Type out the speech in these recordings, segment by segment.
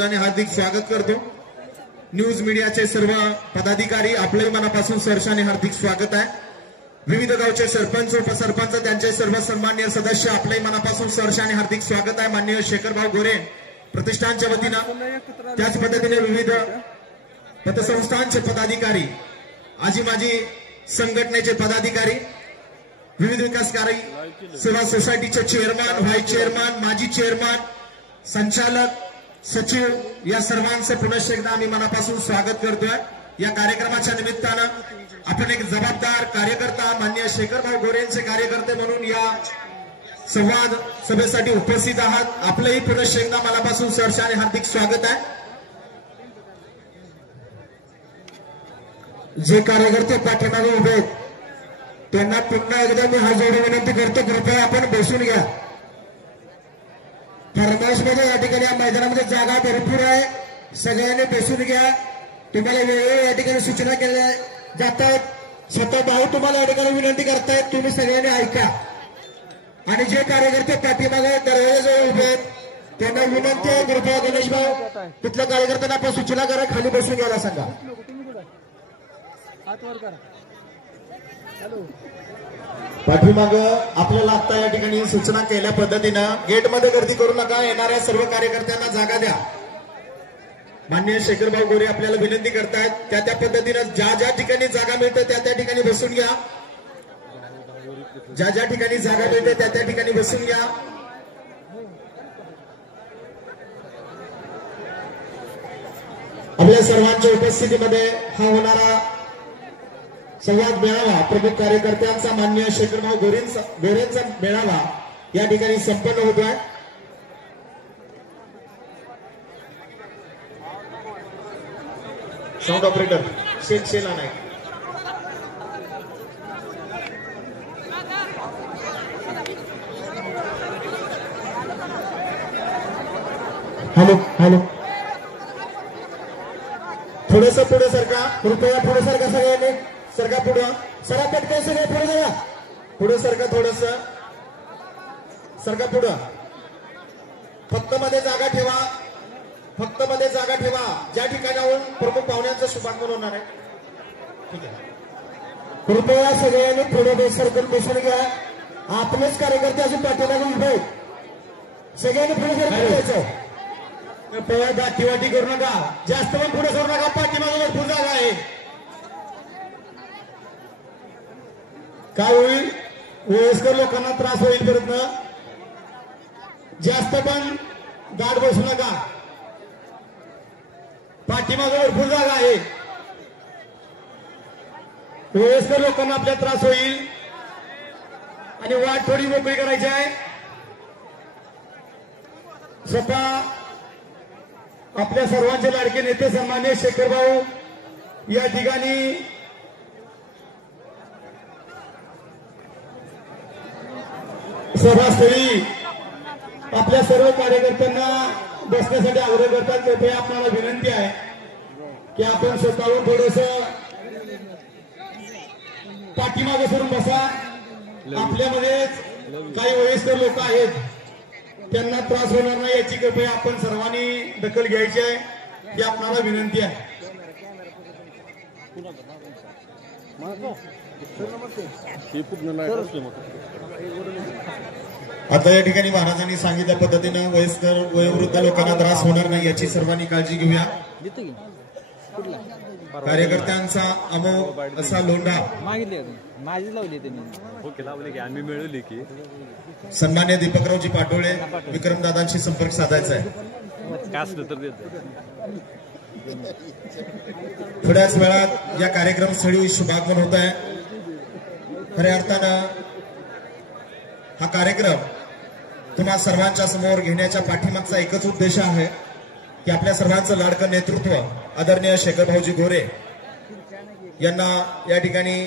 हार्दिक स्वागत करतो। न्यूज मीडियाचे सर्व पदाधिकारी आपले मनापासून सहर्षाने हार्दिक स्वागत आहे। विविध गावचे सरपंच उपसरपंच त्यांचे सर्व सन्माननीय सदस्य आपले मनापासून सहर्षाने हार्दिक स्वागत आहे। माननीय शेखरभाऊ गोरे प्रतिष्ठानच्या वतीने त्याच पद्धतीने विविध पतसंस्थांचे पदाधिकारी आजी माजी संघटनेचे पदाधिकारी विविध विकासकारी सेवा सोसायटीचे चेअरमन व्हाईस चेअरमन माजी चेअरमन संचालक सचिव या सर्वांचे पुनश्च एकदा आम्ही मनापासून स्वागत करतोय। या कार्यक्रमाच्या निमित्तानं आपण एक जबाबदार कार्यकर्ता माननीय शेखरभाऊ गोरेंचे कार्यकर्ते म्हणून या संवाद सभेसाठी उपस्थित आहात। आपलंही पुनश्च एकदा मनापासून सहर्षाने हार्दिक स्वागत आहे। जे कार्यकर्ते पाठीमागे उभे आहेत त्यांना पुन्हा एकदा मी हात जोडून विनंती करतो, कृपया आपण बसून घ्या। फरमाईशमध्ये या ठिकाणी या मैदानामध्ये जागा भरपूर आहे, सगळ्यांनी बसून घ्या। तुम्हाला वेळोवेळी या ठिकाणी सूचना केल्या जातात। स्वतः भाऊ तुम्हाला या ठिकाणी विनंती करतायत, तुम्ही सगळ्यांनी ऐका। आणि जे कार्यकर्ते पाठीमागे दरवाजाजवळ उभे आहेत त्यांना विनंती आहे, कृपया गणेश भाऊ तिथल्या कार्यकर्त्यांना आपण सूचना करा, खाली बसून घ्यायला सांगा। पाठीमाग आपल्याला आता या ठिकाणी सूचना केल्या पद्धतीनं गेटमध्ये गर्दी करू नका, येणाऱ्या सर्व कार्यकर्त्यांना जागा द्या। माननीय शेखरभाऊ गोरे आपल्याला विनंती करतायत, त्या पद्धतीनं ज्या ठिकाणी जागा मिळते त्या ठिकाणी बसून घ्या। ज्या ठिकाणी जागा मिळते त्या ठिकाणी बसून घ्या। आपल्या सर्वांच्या उपस्थितीमध्ये हा होणारा संवाद मेळावा प्रमुख कार्यकर्त्यांचा माननीय शेखरभाऊ गोरेंचा मेळावा या ठिकाणी संपन्न होतोय। साऊंड ऑपरेटर शेला नाही हॅलो थोडस पुढे सरका, कृपया पुढे सरका, सगळ्यांनी सरका पुढं, सरा पटकन सगळे पुढे जा, पुढे सरका, थोडस सरका पुढं। फक्त मध्ये जागा ठेवा, फक्त मध्ये जागा ठेवा। ज्या ठिकाणाहून प्रमुख पाहुण्यांचं शुभागमन होणार आहे ठीक आहे, कृपया सगळ्यांनी पुढे सरकून बसून घ्या। आपलेच कार्यकर्ते अजून पाठीमागे उभे आहेत, सगळ्यांनी पुढे सरकून घ्यायचं। कृपया दाटीवाटी करू नका, जास्त पण पुढे करू नका, पाठीमागे भरपूर जागा आहे। काय होईल, वयस्कर लोकांना त्रास होईल, परत जास्त पण गाठ बसू नका, पाठीमागे भरपूर जागा आहे। वयस्कर लोकांना आपल्या त्रास होईल आणि वाट थोडी मोकळी करायची आहे। स्वतः आपल्या सर्वांचे लाडके नेते सन्माननीय शेखरभाऊ या ठिकाणी सभास्थळी आपल्या सर्व कार्यकर्त्यांना बसण्यासाठी आग्रह करतात। कृपया आपल्याला विनंती आहे की आपण स्वतःहून थोडस पाठीमागे सरून बसा। आपल्यामध्येच काही वयस्कर लोक आहेत, त्यांना त्रास होणार नाही याची कृपया आपण सर्वांनी दखल घ्यायची आहे, ही आपल्याला विनंती आहे। आता या ठिकाणी महाराजांनी सांगितल्या पद्धतीनं वयस्कर वयोवृद्ध लोकांना त्रास होणार नाही याची सर्वांनी काळजी घेऊया। कार्यकर्त्यांचा अमोघ असा लोंढा सन्मान्य दीपकरावजी पाटोळे विक्रमदादांशी संपर्क साधायचा आहे। थोड्याच वेळात या कार्यक्रम स्थळी शुभागमन होत आहे। खऱ्या अर्थानं हा कार्यक्रम तुम्हा सर्वांच्या समोर घेण्याच्या पाठीमागचा एकच उद्देश आहे की आपल्या सर्वांचं लाडकं नेतृत्व आदरणीय शेखरभाऊजी गोरे यांना या ठिकाणी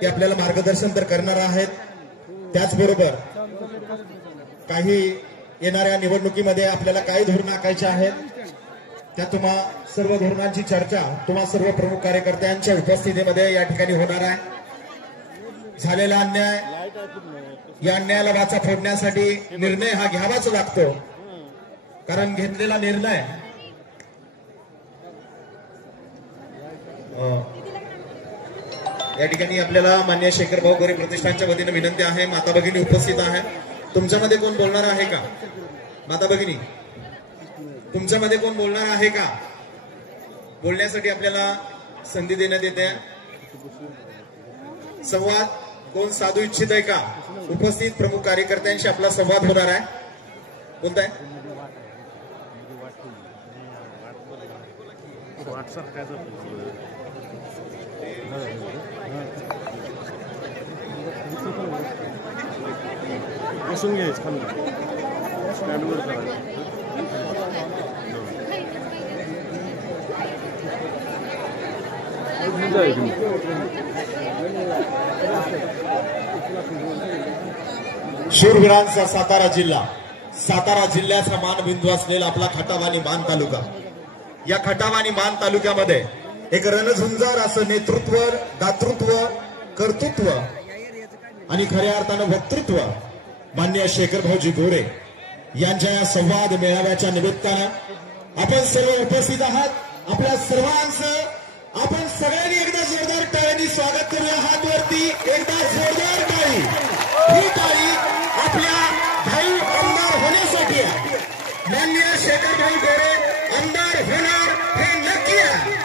ते आपल्याला मार्गदर्शन तर करणार आहेत, त्याचबरोबर काही येणाऱ्या निवडणुकीमध्ये आपल्याला काही धोरण आखायचे आहेत, त्या तुम्हा सर्व धोरणांची चर्चा तुम्हा सर्व प्रमुख कार्यकर्त्यांच्या उपस्थितीमध्ये या ठिकाणी होणार आहे। झालेला अन्याय, या अन्यायाला वाचा फोडण्यासाठी निर्णय हा घ्यावाच लागतो, कारण घेतलेला निर्णय या ठिकाणी आपल्याला मान्य शेखर भाऊ गोरे प्रतिष्ठानच्या वतीने विनंती आहे, माता भगिनी उपस्थित आहे, तुमच्यामध्ये कोण बोलणार आहे का? माता भगिनी तुमच्यामध्ये कोण बोलणार आहे का? बोलण्यासाठी आपल्याला संधी देण्यात येते. संवाद कोण साधू इच्छित आहे का? उपस्थित प्रमुख कार्यकर्त्यांशी आपला संवाद होणार आहे. बोलताय बसून घ्यायचं खाली स्टँडवर करायचं. शूरवीरांचा सातारा जिल्हा, सातारा जिल्ह्याचा मानबिंदू असलेला आपला खटाव आणि मान तालुका. या खटाव आणि मान तालुक्यामध्ये एक रणझुंजार असं नेतृत्व, दातृत्व, कर्तृत्व आणि खऱ्या अर्थानं वक्तृत्व मान्य शेखर भाऊजी गोरे यांच्या या संवाद मेळाव्याच्या निमित्तानं आपण सर्व उपस्थित आहात. आपल्या सर्वांचं आपण सगळ्यांनी एकदा जोरदार टाळ्यांनी स्वागत करूया. हात वरती एकदा जोरदार टाळी. ही टाळी आपल्या भाऊ आमदार होण्यासाठी आहे. मान्य शेखर भाऊ गोरे आमदार होणार हे नक्की आहे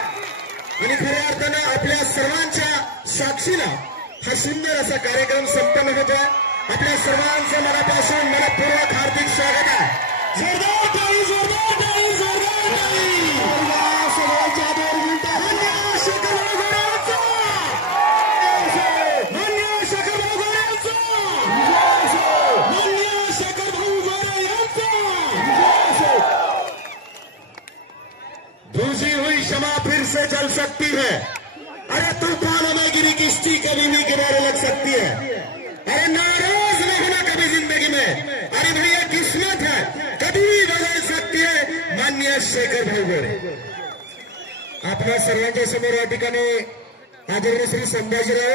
आणि खऱ्या अर्थानं आपल्या सर्वांच्या साक्षीनं हा सुंदर असा कार्यक्रम संपन्न होतोय. आपल्या सर्वांचं मनापासून मनपूर्वक हार्दिक स्वागत आहे. जोरदार टाळी, जोरदार टाळी, जोरदार टाळी. सगळ्यांच्या दोन मिनिटं मान्य शेखर भाऊ गोरेंचा, मान्य शेखर भाऊ गोरेंचा, मान्य शेखर भाऊ गोरे यांचा. दूसरी हुई क्षमा फिर से चल सकती है. अरे तूफानों में गिरी किश्ती कभी भी किनारे लग सकती है. अरे नाराज न होना कभी जिंदगी में. अरे भैया किस्मत है कभी भी बदल सकती है. मान्य शेखर भाऊ गोरे आपल्या सर्वांच्या समोर या ठिकाणी आदरणीय श्री संभाजीराव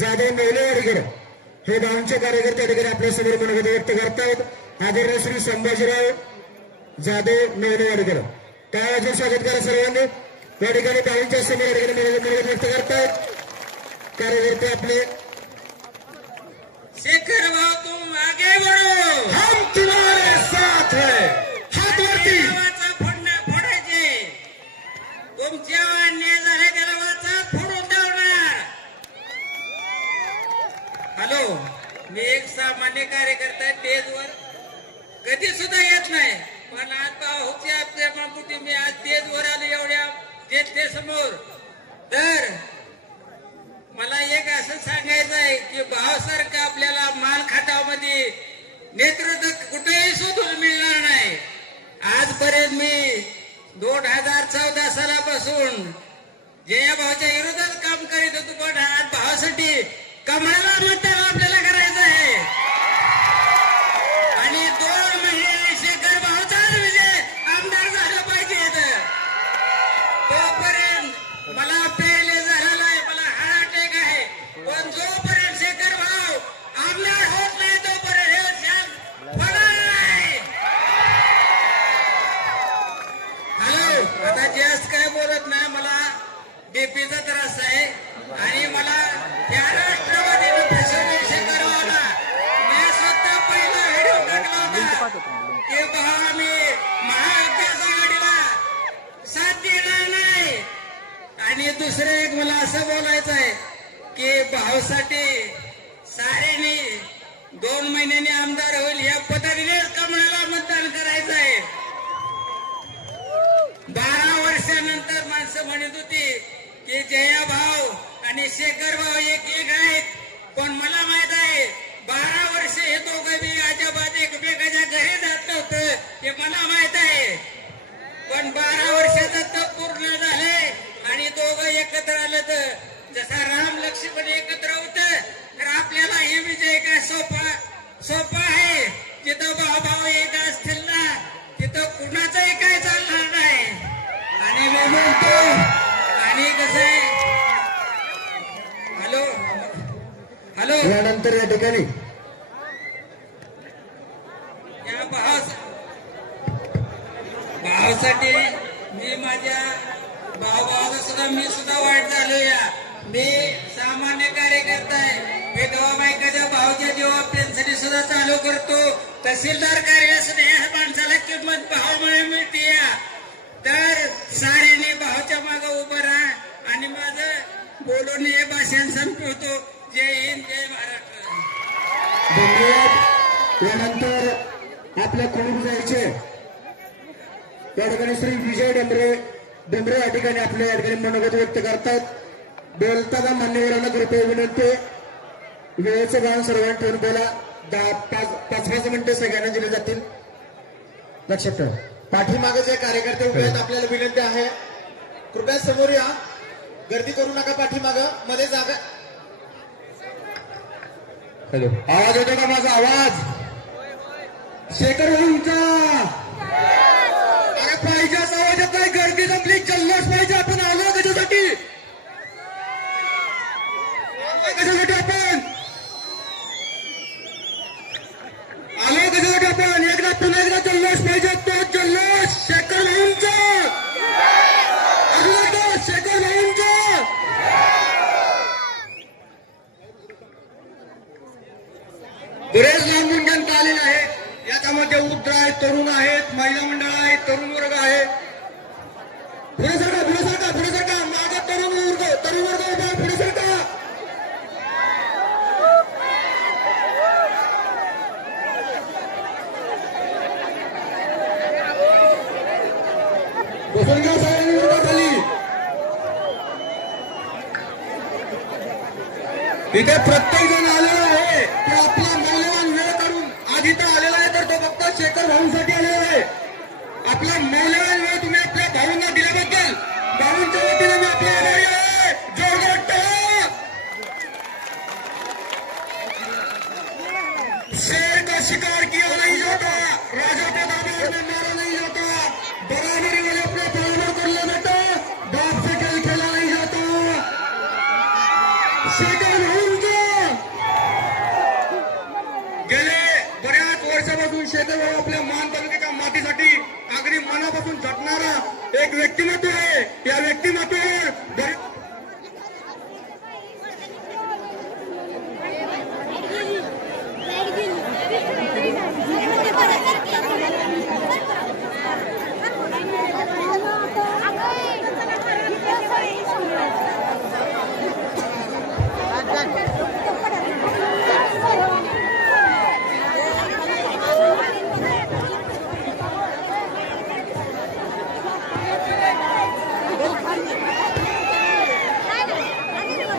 जाधव नवलेवाडीकर हे भाऊंचे कार्यकर्ते ठिकाणी आपल्या समोर मनोगत व्यक्त करतात. आदरणीय श्री संभाजीराव जाधव नवलेवाडीकर काय अजून स्वागत करा सर्वांनी. या ठिकाणी भाऊंच्या समोर या ठिकाणी मनोगत व्यक्त करतात कार्यकर्ते आपले. शेखर भाऊ तुम आगे बढ़ो, हम तुम्हारे साथ है. हात वरती. फोडायचे तुमच्या अन्याय झाले त्याला वाचा फोडून टाकणार. हॅलो, मी एक सामान्य कार्यकर्ता स्टेजवर कधी सुद्धा येत नाही, पण आज भाऊची आपल्या मापुटी मी आज स्टेजवर आलो एवढ्या जनतेसमोर. तर मला एक असं सांगायचं आहे की भावासारखं आपल्याला मान खटावमध्ये नेतृत्व कुठेही शोधून मिळणार नाही. आजपर्यंत मी 2014 सालापासून जया भाऊच्या विरोधात काम करीत होतो, पण आज भावासाठी कमळाला मतदान आपल्याला करायचं आहे आणि 2 महिने शेखर भाऊचाच विजय आमदार झाला पाहिजे. तोपर्यंत मला पहिले झालेला आहे, मला हार्ट अटॅक आहे, पण जोपर्यंत शेखर भाऊ आमदार होत नाही तोपर्यंत हे शांत होणार नाही. हॅलो, आता जास्त काय बोलत नाही, मला बीपीचा त्रास आहे आणि मला या राष्ट्रवादीनं फसवले शेखर भाऊला. मी स्वतः पहिला व्हिडिओ टाकला होता की भाऊ आम्ही महाविकास आघाडीला साथ देणार नाही. आणि दुसरं एक मला असं बोलायचं आहे की भाऊसाठी सारेने 2 महिन्यांनी आमदार होईल या पद्धतीनेच कमळाला मतदान करायचं आहे. 12 वर्षानंतर माणसं म्हणत होती की जया भाऊ आणि शेखर भाऊ एक आहेत, पण मला माहित आहे 12 वर्ष हे दोघं बी अजिबात एकमेकाच्या घरी जात नव्हतं, हे मला माहित आहे. पण 12 वर्षाचं तप पूर्ण झालंय आणि दोघं एकत्र आलं. तर जसा राम लक्ष्मण एकत्र होत, तर आपल्याला हे विजय काय सोपा आहे. जिथं भाऊ एक असतील ना तिथं कुणाचंही काय चालणार नाही. आणि मी म्हणतो, आणि कसं आहे, हॅलो यानंतर या ठिकाणी या भावासाठी मी माझ्या भाऊ सुद्धा मी सुद्धा वाईट झालो या. मी सामान्य कार्यकर्ता आहे. विधवा बायकाच्या भावाच्या जेव्हा पेन्शन सुद्धा चालू करतो. तहसीलदार कार्य असणे ह्या माणसाला किंमत भावामुळे मिळते या. तर साऱ्याने भावाच्या मागे उभं राहा आणि माझं बोलून हे भाषण संपवतो. जय हिंद, जय महाराष्ट्र. धन्यवाद. यानंतर आपल्या कोण जायचे या ठिकाणी श्री विजय डोंबरे या ठिकाणी आपल्या या ठिकाणी मनोगत व्यक्त करतात. बोलताना मान्यवरांना कृपया विनंती, वेळेचं भान सर्वांनी ठेवून बोला. 5-5 मिनिटं सगळ्यांना दिले जातील, लक्षात ठेवा. पाठीमागे जे कार्यकर्ते उभे आहेत आपल्याला विनंती आहे कृपया समोर या, गर्दी करू नका. पाठीमागं मध्ये जागा. हॅलो, आवाज येतो का माझा? आवाज शेखर भाऊंचा अरे पाहिजे असा आवाज येत नाही. गर्दी आपली जल्लोष पाहिजे. आपण आलो त्याच्यासाठी, कशासाठी आपण आलो, कशासाठी आपण एकदा पुन्हा एकदा जल्लोष पाहिजे. तो जल्लोष शेखर भाऊंचा, शेखर भाऊंचा. बरेच लांबून जनता आलेले आहेत. याच्यामध्ये वृद्ध आहेत, तरुण आहेत, महिला मंडळ आहेत, तरुण वर्ग आहे. पुढे सरका, पुढे सरका, पुढे सरका. माझा तरुण वर्ग उभा, पुढे सरका. बसून घ्या सगळ्यांनी वर्गाखाली. इथे प्रत्येक जण आलेला आहे. तो आपला मौल्यवान वेळ काढून आधी तर आलेला आहे, तर तो फक्त शेखर भाऊंसाठी आलेला आहे. आपला मौल्यवान वेळ तुम्ही आपल्या भाऊंना दिल्याबद्दल भाऊंच्या वतीने मी आपला आभारी आहे. जोरदार टाळ्या. शेर का शिकार किया नहीं जाता, राजा के दरबार में मारा नहीं जाता, बराबरी वाले अपने बराबर कर ले बेटा, बाप से खेल खेला नहीं जाता. शेखर भाऊंचा गेले बऱ्याच वर्षापासून शेखर भाऊ आपल्या मान तालुक्याच्या मातीसाठी अगदी मनापासून झटणारा एक व्यक्तिमत्व आहे. या व्यक्तिमत्वावर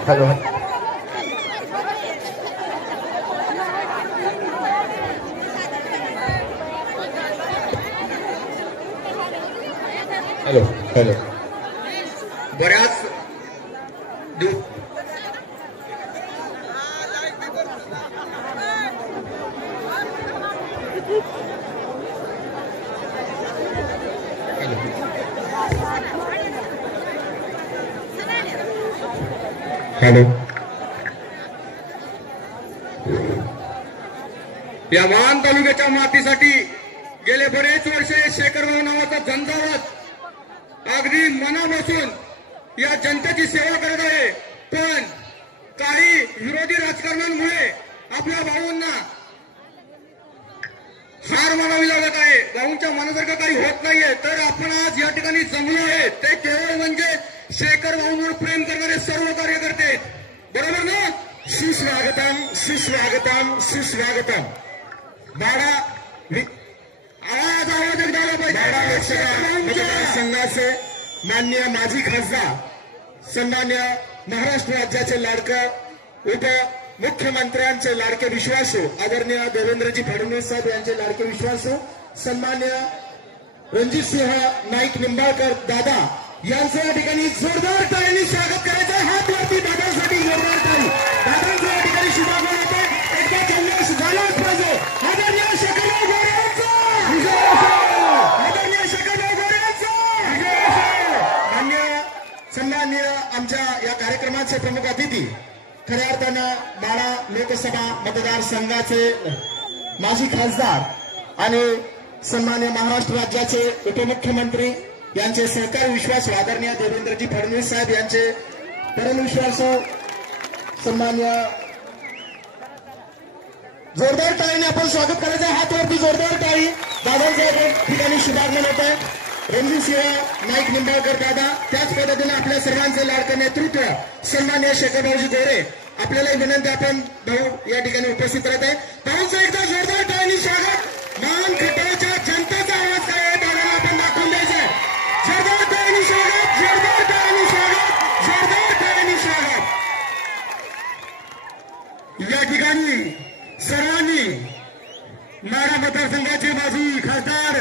हॅलो, हॅलो, हॅलो. बऱ्याच हॅलो. या मान तालुक्याच्या मातीसाठी गेले बरेच वर्ष शेखर भाऊ नावाचा झंझावात अगदी मनापासून या जनतेची सेवा करत आहे. पण काही विरोधी राजकारणांमुळे आपल्या भाऊंना हार मानावी लागत आहे. भाऊंच्या मनासारखं काही होत नाहीये. तर आपण आज या ठिकाणी जमलो आहे ते केवळ म्हणजे शेखर भाऊंवर प्रेम करणारे सर्व कार्यकर्ते, बरोबर ना? सुस्वागतम, सुस्वागतम, सुस्वागतम. बाळा आवाज एकदा आला पाहिजे. संघाचे माननीय माजी खासदार, सन्मान्य महाराष्ट्र राज्याचे लाडकं उपमुख्यमंत्र्यांचे लाडके विश्वासू आदरणीय देवेंद्रजी फडणवीस साहेब यांचे लाडके विश्वासू सन्मान्य रणजितसिंह नाईक निंबाळकर दादा यांचं या ठिकाणी जोरदार टाळ्यांनी स्वागत करायचं. हात वरती दादांसाठी जोरदार टाळी. दादांचं या ठिकाणी शुभागमन होतं. एकदा जल्लोष झालाच पाहिजे. आदरणीय शेखरभाऊ गोरे यांचा विजय असो. आदरणीय शेखरभाऊ गोरे यांचा विजय असो. सन्माननीय आमच्या या कार्यक्रमाचे प्रमुख अतिथी, खऱ्या अर्थानं बाळा लोकसभा मतदारसंघाचे माजी खासदार आणि सन्मान्य महाराष्ट्र राज्याचे उपमुख्यमंत्री यांचे सहकार विश्वास आदरणीय देवेंद्रजी फडणवीस साहेब यांचे परमविश्वास सन्मान्य जोरदार टाळीने आपण स्वागत करायचं आहे. हातवरती जोरदार टाळी. दादांचं ठिकाणी शुभागमन होत आहे. रणजितसिंह नाईक निंबाळकर दादा. त्याच पद्धतीने आपल्या सर्वांचे लाडकं नेतृत्व सन्मान्य शेखरभाऊजी गोरे. आपल्याला विनंती आपण भाऊ या ठिकाणी उपस्थित राहत आहे. भाऊचं एकदा जोरदार टाळीने स्वागत. मान खटावच्या जनतेचा आवाज काय आहे दादाला आपण दाखवून द्यायचा आहे. जोरदार टाळीने स्वागत. जोरदार टाळीने स्वागत. जोरदार टाळीने स्वागत. या ठिकाणी सर्वांनी माढा मतदारसंघाचे माजी खासदार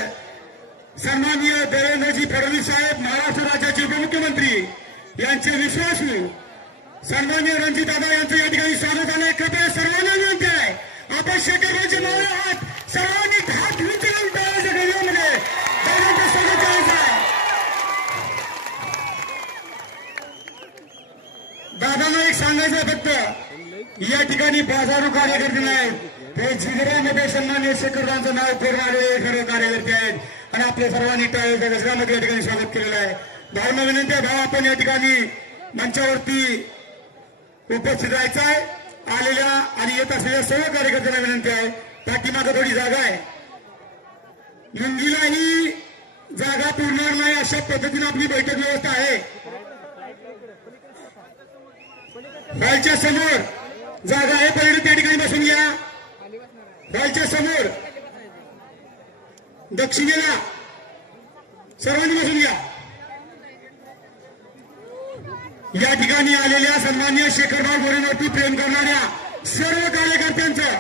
सन्माननीय देवेंद्रजी फडणवीस साहेब महाराष्ट्र राज्याचे उपमुख्यमंत्री यांचे विश्वासू सन्माननीय रणजितदादा यांचं या ठिकाणी स्वागत आलंय. कृपया सर्वांना विनंती आहे आपण शेखरभाऊचे मावळे आहात. सर्वांनी हात उंचावून टाळायच्या गजरामध्ये दादांचं स्वागत करायचं आहे. दादांना एक सांगायचं फक्त या ठिकाणी बाजारू कार्यकर्ते नाहीत. ते जिगऱ्यामध्ये सन्माननीय शेखरभाऊंचं नाव फिरणारे खरे कार्यकर्ते आहेत आणि आपल्या सर्वांनी टाळ्याच्या गजरामध्ये या ठिकाणी स्वागत केलेलं आहे. भावना विनंती आहे भाऊ आपण या ठिकाणी मंचावरती उपस्थित राहायचं आहे. आलेल्या आणि येत असलेल्या सर्व कार्यकर्त्यांना विनंती आहे पाठीमागं थोडी जागा आहे. मुंगीला ही जागा पुरणार नाही अशा पद्धतीने आपली बैठक व्यवस्था आहे. हॉलच्या समोर जागा आहे. पहिले त्या ठिकाणी बसून घ्या. हॉलच्या समोर दक्षिणेला सर्वांनी बसून घ्या. या ठिकाणी आलेल्या सन्माननीय शेखरभाऊ गोरेंवरती प्रेम करणाऱ्या सर्व कार्यकर्त्यांचं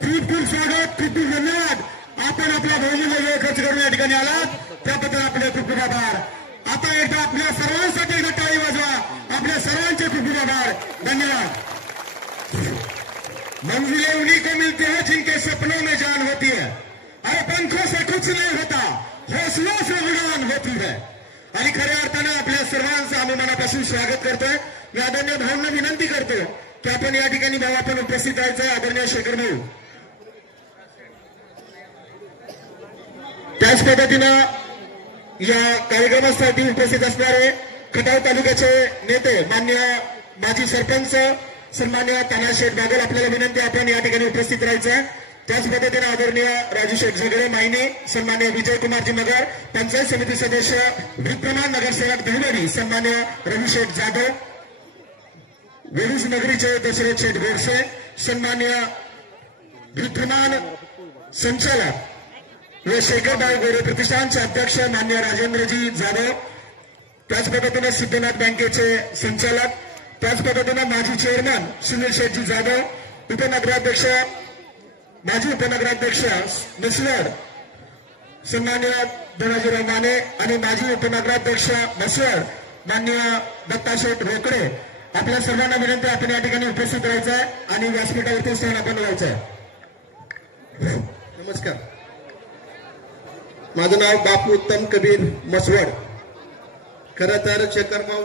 खूप खूप स्वागत. खूप खूप धन्यवाद. आपण आपला बहुमूल्य वेळ खर्च करून या ठिकाणी आलात त्याबद्दल आपले खूप खूप आभार. आता एकदा आपल्या सर्वांसाठी एकदा टाळी वाजवा. आपल्या सर्वांचे खूप खूप आभार. धन्यवाद. मंजिलें उन्हीं को मिलती है जिनके सपनों में जान होती है. अरे पंखों से कुछ नहीं होता, हौसलों से उड़ान होती है. आणि खऱ्या अर्थानं आपल्या सर्वांचं आम्ही मनापासून स्वागत करतोय. मी आदरणीय भाऊंना विनंती करतो की आपण या ठिकाणी भाऊ आपण उपस्थित राहायचं. आदरणीय शेखर भाऊ त्याच पद्धतीनं या कार्यक्रमासाठी उपस्थित असणारे खटाव तालुक्याचे नेते मान्य माजी सरपंच सन्मान्य तानाशेठ बागल आपल्याला विनंती आपण या ठिकाणी उपस्थित राहायचं. त्याच पद्धतीने आदरणीय राजू शेठ झगडे मायने सन्मान्य विजयकुमारजी मगर पंचायत समिती सदस्य विद्यमान नगरसेवक दहिवडी सन्मान्य रवी शेठ जाधव वेरूज नगरीचे दशरथ शेठ गोडसे सन्मान्य विद्यमान संचालक व शेखरभाऊ गोरे प्रतिष्ठानचे अध्यक्ष मान्य राजेंद्रजी जाधव. त्याच पद्धतीने सिद्धनाथ बँकेचे संचालक त्याच पद्धतीने माजी चेअरमन सुनील शेठजी जाधव उपनगराध्यक्ष माजी उपनगराध्यक्ष मिसलर सन्मान्य धनाजीराव माने आणि माजी उपनगराध्यक्ष मसवड मान्य दत्ताशेठ रोकडे. आपल्या सर्वांना विनंती आपण या ठिकाणी उपस्थित राहायचं आहे आणि व्यासपीठावरती स्थान आपण लावायचं आहे. नमस्कार. माझं नाव बापू उत्तम कबीर मसवड. खरं तर शेखरभाऊ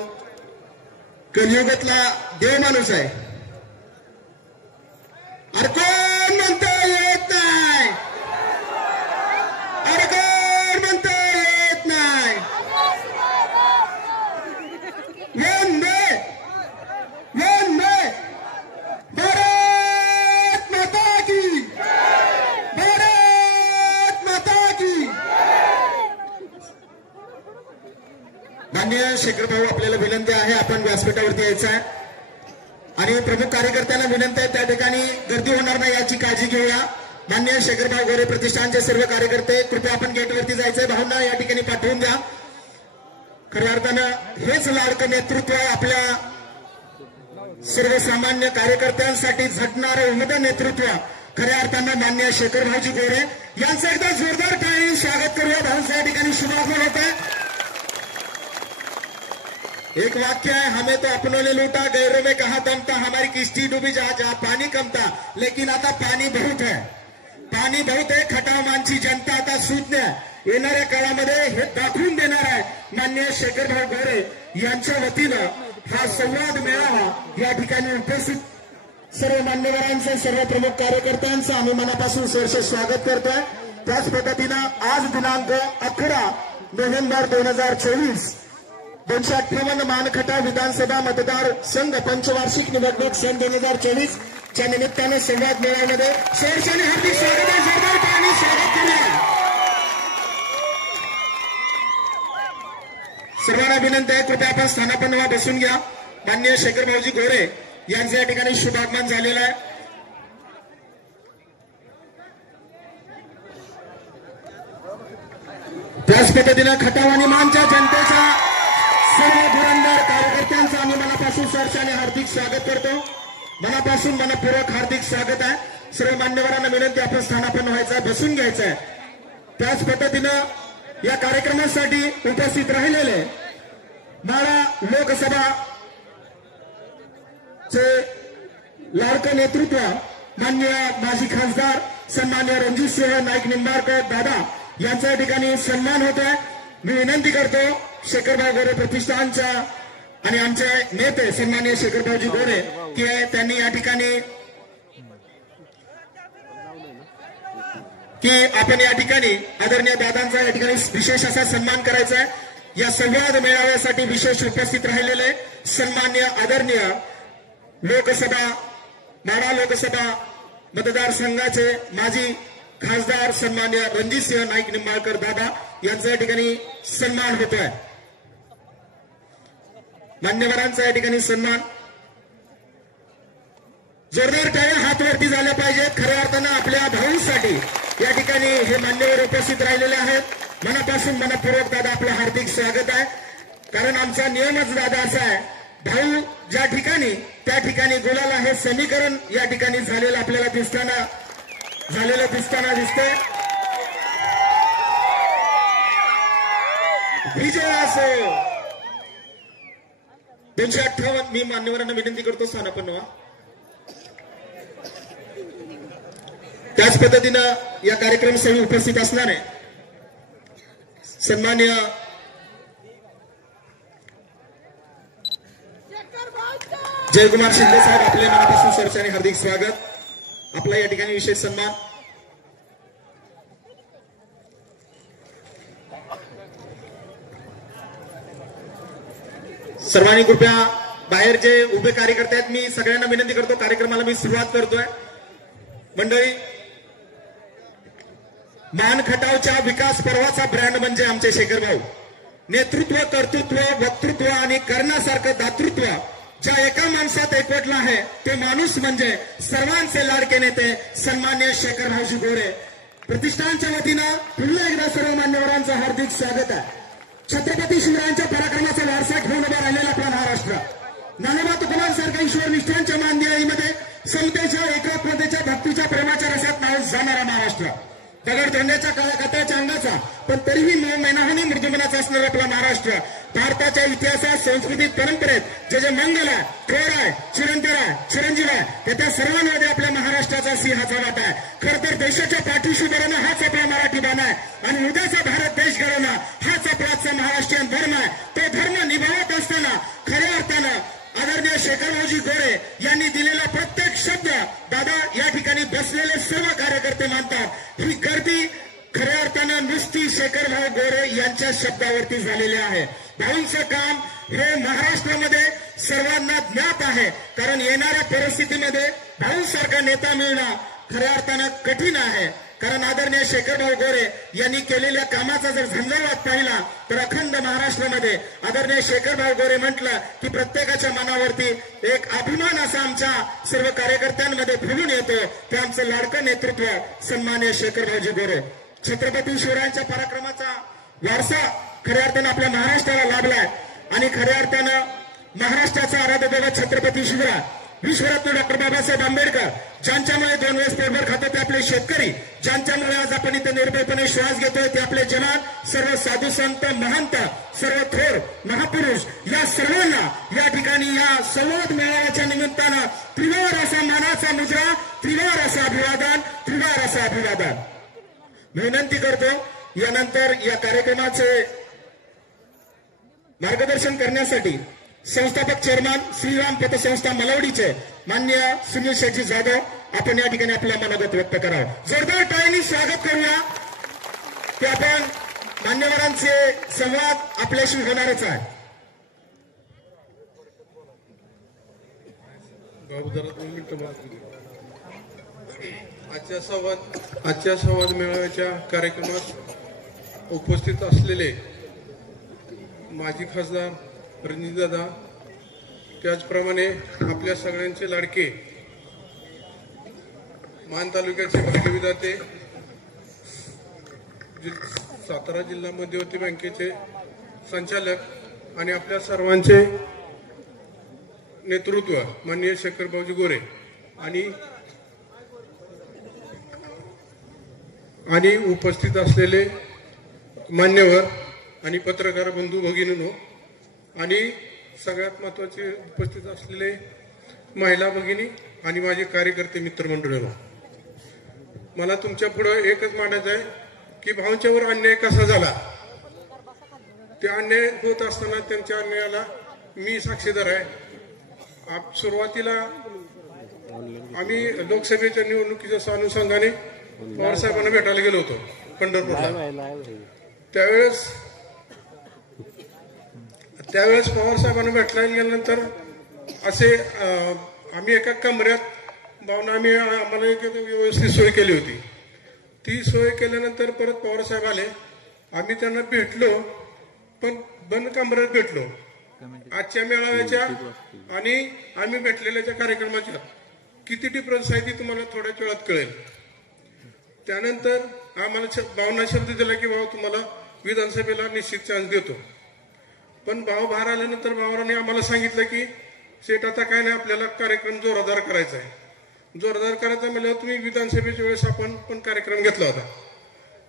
कलियुगातला देव माणूस आहे. अरे कोण म्हणतो येत नाही. अरे कोण म्हणतो येत नाही. वंदे वंदे भारत माता की. भारत माता की. मान्य शेखरभाऊ आपल्याला विनंती आहे आपण व्यासपीठावरती यायचं आहे आणि प्रमुख कार्यकर्त्यांना विनंती आहे त्या ठिकाणी गर्दी होणार नाही याची काळजी घेऊया. मान्य शेखरभाऊ गोरे प्रतिष्ठानचे सर्व कार्यकर्ते कृपया आपण गेटवरती जायचंय. भाऊंना या ठिकाणी पाठवून द्या. खऱ्या अर्थानं हेच लाडकं नेतृत्व आहे आपल्या सर्वसामान्य कार्यकर्त्यांसाठी झटणारं उमदं नेतृत्व खऱ्या अर्थानं मान्य शेखरभाऊजी गोरे यांचं एकदा जोरदार टाळी स्वागत करूया. भाऊंचं या ठिकाणी शुभागमन होत आहे. एक वाक्य है हमें तो अपनों ने लूटा गैरों में कहा दम था हमारी किश्ती डूबी जहां जहां पानी कम था लेकिन आता पाणी बहुत है. पाणी बहुत है. खटाव मानची जनता आता सुज्ञ येणाऱ्या काळामध्ये हे दाखवून देणार आहे. मान्य शेखरभाऊ गोरे यांच्या वतीनं हा संवाद मेळावा या ठिकाणी उपस्थित सर्व मान्यवरांचं सर्व प्रमुख कार्यकर्त्यांचं आम्ही मनापासून सहर्ष स्वागत करतोय. त्याच पद्धतीनं आज दिनांक 11 नोव्हेंबर 2024 258 मानखटाव विधानसभा मतदार संघ पंचवार्षिक निवडणूक सन 2024 च्या निमित्ताने संवाद मेळाव्यामध्ये सहर्षाने हार्दिक स्वागत आहे. जोरदार टाळ्यांनी स्वागत करूया. सर्वांना विनंती आहे, कृपया आपण स्थानापन्न बसून घ्या. माननीय शेखर भाऊजी गोरे यांचं या ठिकाणी शुभागमन झालेलं आहे. त्याच पद्धतीनं खटाव आणि मानच्या जनतेच्या सर्व धुरंधर कार्यकर्त्यांचं आम्ही मनापासून सहर्षाने हार्दिक स्वागत करतो. मनापासून मनपूर्वक हार्दिक स्वागत आहे. सर्व मान्यवरांना विनंती, आपण स्थानापन्न व्हायचं आहे, बसून घ्यायचं आहे. त्याच पद्धतीनं या कार्यक्रमासाठी उपस्थित राहिलेले माळा लोकसभा चे लाडकं नेतृत्व माननीय माजी खासदार सन्मान्य रणजितसिंह नाईक निंबाळकर दादा यांच्या ठिकाणी सन्मान होत आहे. मी विनंती करतो शेखरभाऊ गोरे प्रतिष्ठानच्या आणि आमचे नेते सन्मान्य शेखरभाऊजी गोरे की त्यांनी या ठिकाणी आपण या ठिकाणी आदरणीय दादांचा या ठिकाणी विशेष असा सन्मान करायचा आहे. या संवाद मेळाव्यासाठी विशेष उपस्थित राहिलेले सन्मान्य आदरणीय लोकसभा माढा लोकसभा मतदारसंघाचे माजी खासदार सन्मान्य रणजितसिंह नाईक निंबाळकर दादा यांचा या ठिकाणी सन्मान होतोय. मान्यवरांचा या ठिकाणी सन्मान. जोरदार टाळ्या हात वरती झाल्या पाहिजेत. खऱ्या अर्थानं आपल्या भाऊंसाठी या ठिकाणी हे मान्यवर उपस्थित राहिलेले आहेत. मनापासून मनपूर्वक दादा आपलं हार्दिक स्वागत आहे. कारण आमचा नियमच दादा असा आहे, भाऊ ज्या ठिकाणी त्या ठिकाणी गुलाल आहे. समीकरण या ठिकाणी झालेलं आपल्याला दिसतंय. विजय असो. 258 मी मान्यवरांना विनंती करतो स्थानापन्न व्हा. त्याच पद्धतीनं या कार्यक्रमासाठी उपस्थित असणारे सन्मान्य जयकुमार शिंदे साहेब, आपल्या मनापासून सहर्षाने हार्दिक स्वागत. आपला या ठिकाणी विशेष सन्मान. सर्वांनी कृपया बाहेर जे उभे कार्यकर्ते आहेत, मी सगळ्यांना विनंती करतो, कार्यक्रमाला मी सुरुवात करतोय. मंडळी, मानखटावच्या विकास पर्वाचा ब्रँड म्हणजे आमचे शेखर भाऊ. नेतृत्व, कर्तृत्व, वक्तृत्व आणि करण्यासारखं दातृत्व ज्या एका माणसात एकवटलं आहे ते माणूस म्हणजे सर्वांचे लाडके नेते सन्मान्य शेखर भाऊजी गोरे. प्रतिष्ठानच्या वतीनं पुन्हा एकदा सर्व मान्यवरांचं हार्दिक स्वागत आहे. छत्रपती शिवरायांच्या पराक्रमाचा वारसा घेऊन उभा राहिलेला आपला महाराष्ट्र, नानोबा तुकोबांसारख्या ईश्वरनिष्ठांच्या मानदियाळीमध्ये समतेच्या, एकात्मतेच्या, भक्तीच्या, प्रेमाच्या रसात नाव जाणारा महाराष्ट्र, दगड धरण्याच्या कथाच्या अंगाचा पण तरीही मेनाहून मृदुमनाचा असणारा आपला महाराष्ट्र. भारताच्या इतिहासात, संस्कृतीत, परंपरेत जे जे मंगल आहे, थोर आहे, चिरंजीव आहे, चिरंजीव आहे, त्या सर्वांमध्ये आपल्या महाराष्ट्राचा सिंहाचा वाटा आहे. खरं तर देशाच्या पाठीशी बरणं हाच आपला मराठी बाण आहे आणि उद्याचा भारत देश घडवणं हाच आपला महाराष्ट्रीयन धर्म आहे. तो धर्म निभावत असताना खऱ्या अर्थानं आदरणीय शेखरभाऊजी गोरे यांनी दिलेला प्रत्येक शब्द दादा या ठिकाणी बसलेले सर्व कार्यकर्ते मानतात. ही गर्दी खऱ्या अर्थानं नुसती शेखरभाऊ गोरे यांच्या शब्दावरती झालेली आहे. भाऊंचं काम हे महाराष्ट्रामध्ये सर्वांना ज्ञात आहे. कारण येणाऱ्या परिस्थितीमध्ये भाऊंसारखा नेता मिळणं खऱ्या अर्थानं कठीण आहे. कारण आदरणीय शेखरभाऊ गोरे यांनी केलेल्या कामाचा जर झंझावात पाहिला तर अखंड महाराष्ट्रामध्ये आदरणीय शेखरभाऊ गोरे म्हटलं की प्रत्येकाच्या मनावरती एक अभिमान असा आमच्या सर्व कार्यकर्त्यांमध्ये फुलून येतो. ते आमचं लाडकं नेतृत्व सन्मान्य शेखरभाऊजी गोरे. छत्रपती शिवरायांच्या पराक्रमाचा वारसा खऱ्या अर्थानं आपल्या महाराष्ट्राला लाभलाय आणि खऱ्या अर्थानं महाराष्ट्राचा आराध्य दैवत छत्रपती शिवराय, विश्वरत्न डॉक्टर बाबासाहेब आंबेडकर, ज्यांच्यामुळे 2 वेळेस पोटभर खातो ते आपले शेतकरी, ज्यांच्यामुळे आज आपण इथे निर्भयपणे श्वास घेतोय ते आपले जवान, सर्व साधू संत, महंत, सर्व थोर महापुरुष, या सर्वांना या ठिकाणी या संवाद मेळाव्याच्या निमित्तानं त्रिवार असा मानाचा मुजरा, त्रिवार असं अभिवादन विनंती करतो. यानंतर या कार्यक्रमाचे मार्गदर्शन करण्यासाठी संस्थापक चेअरमन श्रीराम पतसंस्था मलवडीचे माननीय सुनील शेट्टी जाधव आपण या ठिकाणी आपल्या मनोगत व्यक्त करावं. जोरदार टाळ्यांनी स्वागत करूया की आपण मान्यवरांचे संवाद आपल्याशी होणारच आहे. बाबू जरा 2 मिनिटं आजच्या संवाद मेळाव्याच्या कार्यक्रमात उपस्थित असलेले माजी खासदार रणजितदादा, त्याचप्रमाणे आपल्या सगळ्यांचे लाडके मान तालुक्याचे भाग्यविधाते, सातारा जिल्हा मध्यवर्ती बँकेचे संचालक आणि आपल्या सर्वांचे नेतृत्व माननीय शेखरभाऊजी गोरे आणि उपस्थित असलेले मान्यवर आणि पत्रकार बंधू भगिनींनो आणि सगळ्यात महत्वाचे उपस्थित असलेले महिला भगिनी आणि माझे कार्यकर्ते मित्रमंडळींनो, मला तुमच्या पुढे एकच मांडायचं आहे की भाऊंच्यावर अन्याय कसा झाला. ते अन्याय होत असताना त्यांच्या अन्यायाला मी साक्षीदार आहे. सुरुवातीला आम्ही लोकसभेच्या निवडणुकीच्या अनुषंगाने पवार साहेबांना भेटायला गेलो होतो पंढरपूरला. त्यावेळेस पवार साहेबांना भेटायला गेल्यानंतर असे आम्ही एका कमऱ्यात भावना आम्हाला एक व्यवस्थित सोय केली होती. ती सोय केल्यानंतर परत पवार साहेब आले. आम्ही त्यांना भेटलो पण बंद कमऱ्यात भेटलो. आजच्या मेळाव्याच्या आणि आम्ही भेटलेल्या कार्यक्रमाच्या किती डिफरन्स आहे ती तुम्हाला थोड्याच वेळात कळेल. त्यानंतर आम्हाला भावना शब्द दिला की भाऊ तुम्हाला विधानसभेला निश्चित चान्स देतो. पण भाऊ बाहेर आल्यानंतर भावाने आम्हाला सांगितलं की शेट आता काय नाही, आपल्याला कार्यक्रम जोरदार करायचा आहे. जोरदार करायचा म्हणल्यावर तुम्ही विधानसभेच्या वेळेस आपण पण कार्यक्रम घेतला होता.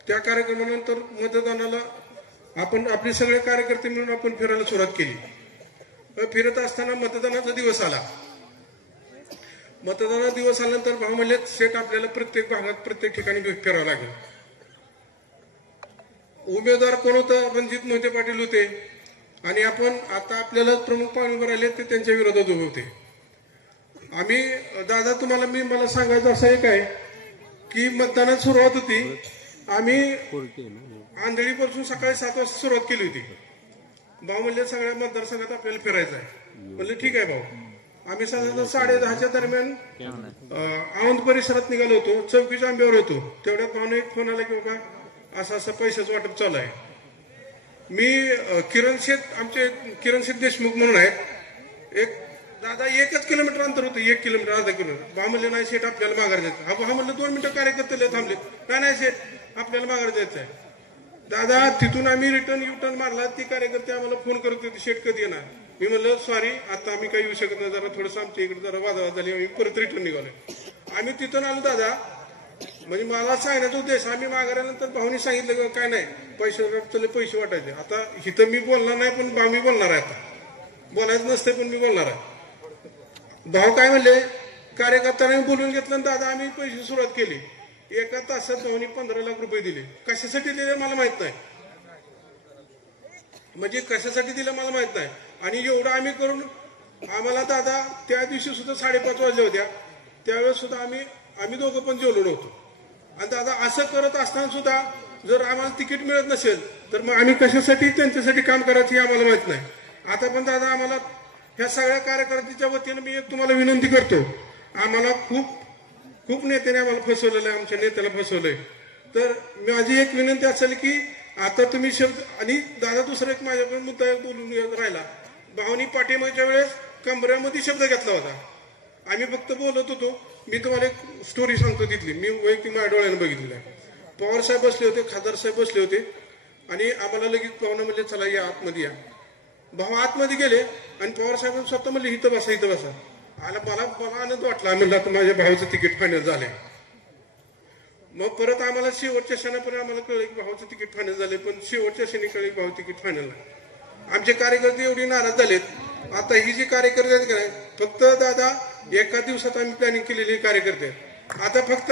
त्या कार्यक्रमानंतर मतदानाला आपण आपले सगळे कार्यकर्ते मिळून आपण फिरायला सुरुवात केली. फिरत असताना मतदानाचा दिवस आला. मतदानाचा दिवस आल्यानंतर भाऊ म्हणले शेठ आपल्याला प्रत्येक भागात प्रत्येक ठिकाणी फिरावं लागेल. उमेदवार कोण होतं? रणजित मोहिते पाटील होते आणि आपण आता आपल्याला प्रमुख पाहुणे राहिले ते त्यांच्या विरोधात उभे होते. आम्ही दादा तुम्हाला मला सांगायचं असं एक आहे की मतदानात सुरुवात होती. आम्ही आंधळीपासून सकाळी 7 वाजता सुरुवात केली होती. भाऊ म्हणले सगळ्या मतदारसंघात आपल्याला फिरायचं आहे. म्हणले ठीक आहे भाऊ. आम्ही साधारण 10:30च्या दरम्यान औंध परिसरात निघालो होतो. चौकीच्या आंब्यावर होतो. तेवढ्यात भाऊने एक फोन आला की बाबा असं असं पैशाचं वाटप चालू आहे. मी आमचे किरण शेठ देशमुख म्हणून आहेत. दादा 1 किलोमीटर अंतर होतं. 1 किलोमीटर अर्धा किलोमीटर. भाऊ म्हणले नाही शेठ आपल्याला माघार जायचं. हा म्हणलं 2 मिनिटं कार्यकर्ते थांबले. नाही शेठ आपल्याला माघार जायचं आहे. दादा तिथून आम्ही रिटर्न मारला. ती कार्यकर्ते आम्हाला फोन करत होते शेठ कधी येणार. मी म्हणलं सॉरी आता आम्ही काही येऊ शकत नाही. जरा थोडंसं आमच्या इकडे जरा वादावाद झाली. आम्ही परत रिटर्न निघालोय. आम्ही तिथून आलो दादा. म्हणजे मला सांगण्याचा उद्देश आम्ही माघारानंतर भाऊनी सांगितलं काय नाही पैसे वाटायचे. आता इथं मी बोलणार नाही पण भाऊ मी बोलणार आहे. आता बोलायचं नसते पण मी बोलणार आहे. भाऊ काय म्हणले कार्यकर्त्यांनी बोलून घेतलं दादा आम्ही पैसे सुरुवात केली. 1 तासात भाऊनी 15 लाख रुपये दिले. कशासाठी दिले मला माहित नाही. म्हणजे कशासाठी दिलं मला माहित नाही. आणि एवढं आम्ही करून आम्हाला दादा त्या दिवशी सुद्धा 5:30 वाजल्या होत्या. त्यावेळेस सुद्धा आम्ही दोघं पण जेवलो नव्हतो. आणि दादा असं करत असताना सुद्धा जर आम्हाला तिकीट मिळत नसेल तर मग आम्ही कशासाठी त्यांच्यासाठी काम करायचं हे आम्हाला माहित नाही. आता पण दादा आम्हाला ह्या सगळ्या कार्यकर्त्यांच्या वतीनं मी एक तुम्हाला विनंती करतो. आम्हाला खूप नेत्याने आम्हाला फसवलेलं आहे. आमच्या नेत्याला फसवलंय. तर माझी एक विनंती असेल की आता तुम्ही शब्द आणि दादा दुसरा एक माझ्याकडून मुद्दा बोलून राहिला. भाऊनी पाठीमागच्या वेळेस कमऱ्यामध्ये शब्द घेतला होता. आम्ही फक्त बोलत होतो. मी तुम्हाला एक स्टोरी सांगतो तिथली. मी वैयक्तिक माझ्या डोळ्यानं बघितलेलं आहे. पवार साहेब बसले होते, खासदार साहेब बसले होते आणि आम्हाला लगेच पवार म्हणले चला या आतमध्ये या. भाऊ आतमध्ये गेले आणि पवार साहेब स्वतः म्हणले इथं बसा. मला आनंद वाटला. म्हणलं आता माझ्या भावाचं तिकीट फायनल झालंय. मग परत आम्हाला शेवटच्या क्षणापर्यंत आम्हाला कळलं की भावाचं तिकीट फायनल झाले. पण शेवटच्या क्षणी कळलं की भाऊ तिकीट फायनल नाही. आमचे कार्यकर्ते एवढे नाराज झालेत. आता ही जी कार्यकर्ते आहेत का फक्त दादा एका दिवसात आम्ही प्लॅनिंग केलेली कार्यकर्ते. आता फक्त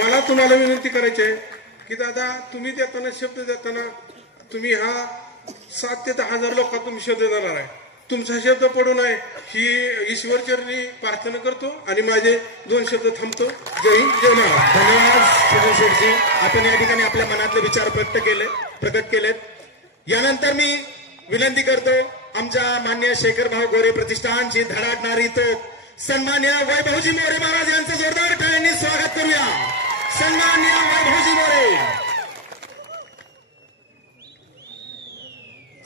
मला तुम्हाला विनंती करायची आहे की दादा तुम्ही देताना शब्द देताना तुम्ही हा 7 ते 10 हजार लोकांना तुम्ही शब्द देणार आहे. तुमचा शब्द पडू नये ही ईश्वरचरणी प्रार्थना करतो आणि माझे 2 शब्द थांबतो. जय हिंद, जय महाराष्ट्र. धन्यवाद सुनील शेठजी. आपण या ठिकाणी आपल्या मनातले विचार प्रकट केलेत. यानंतर मी विनंती करतो आमच्या मान्य शेखर भाऊ गोरे प्रतिष्ठानची धडाडणारी तो सन्मान्य वैभवजी मोरे महाराज यांचं जोरदार टाळ्यांनी स्वागत करूया. सन्मान्य वैभवजी मोरे.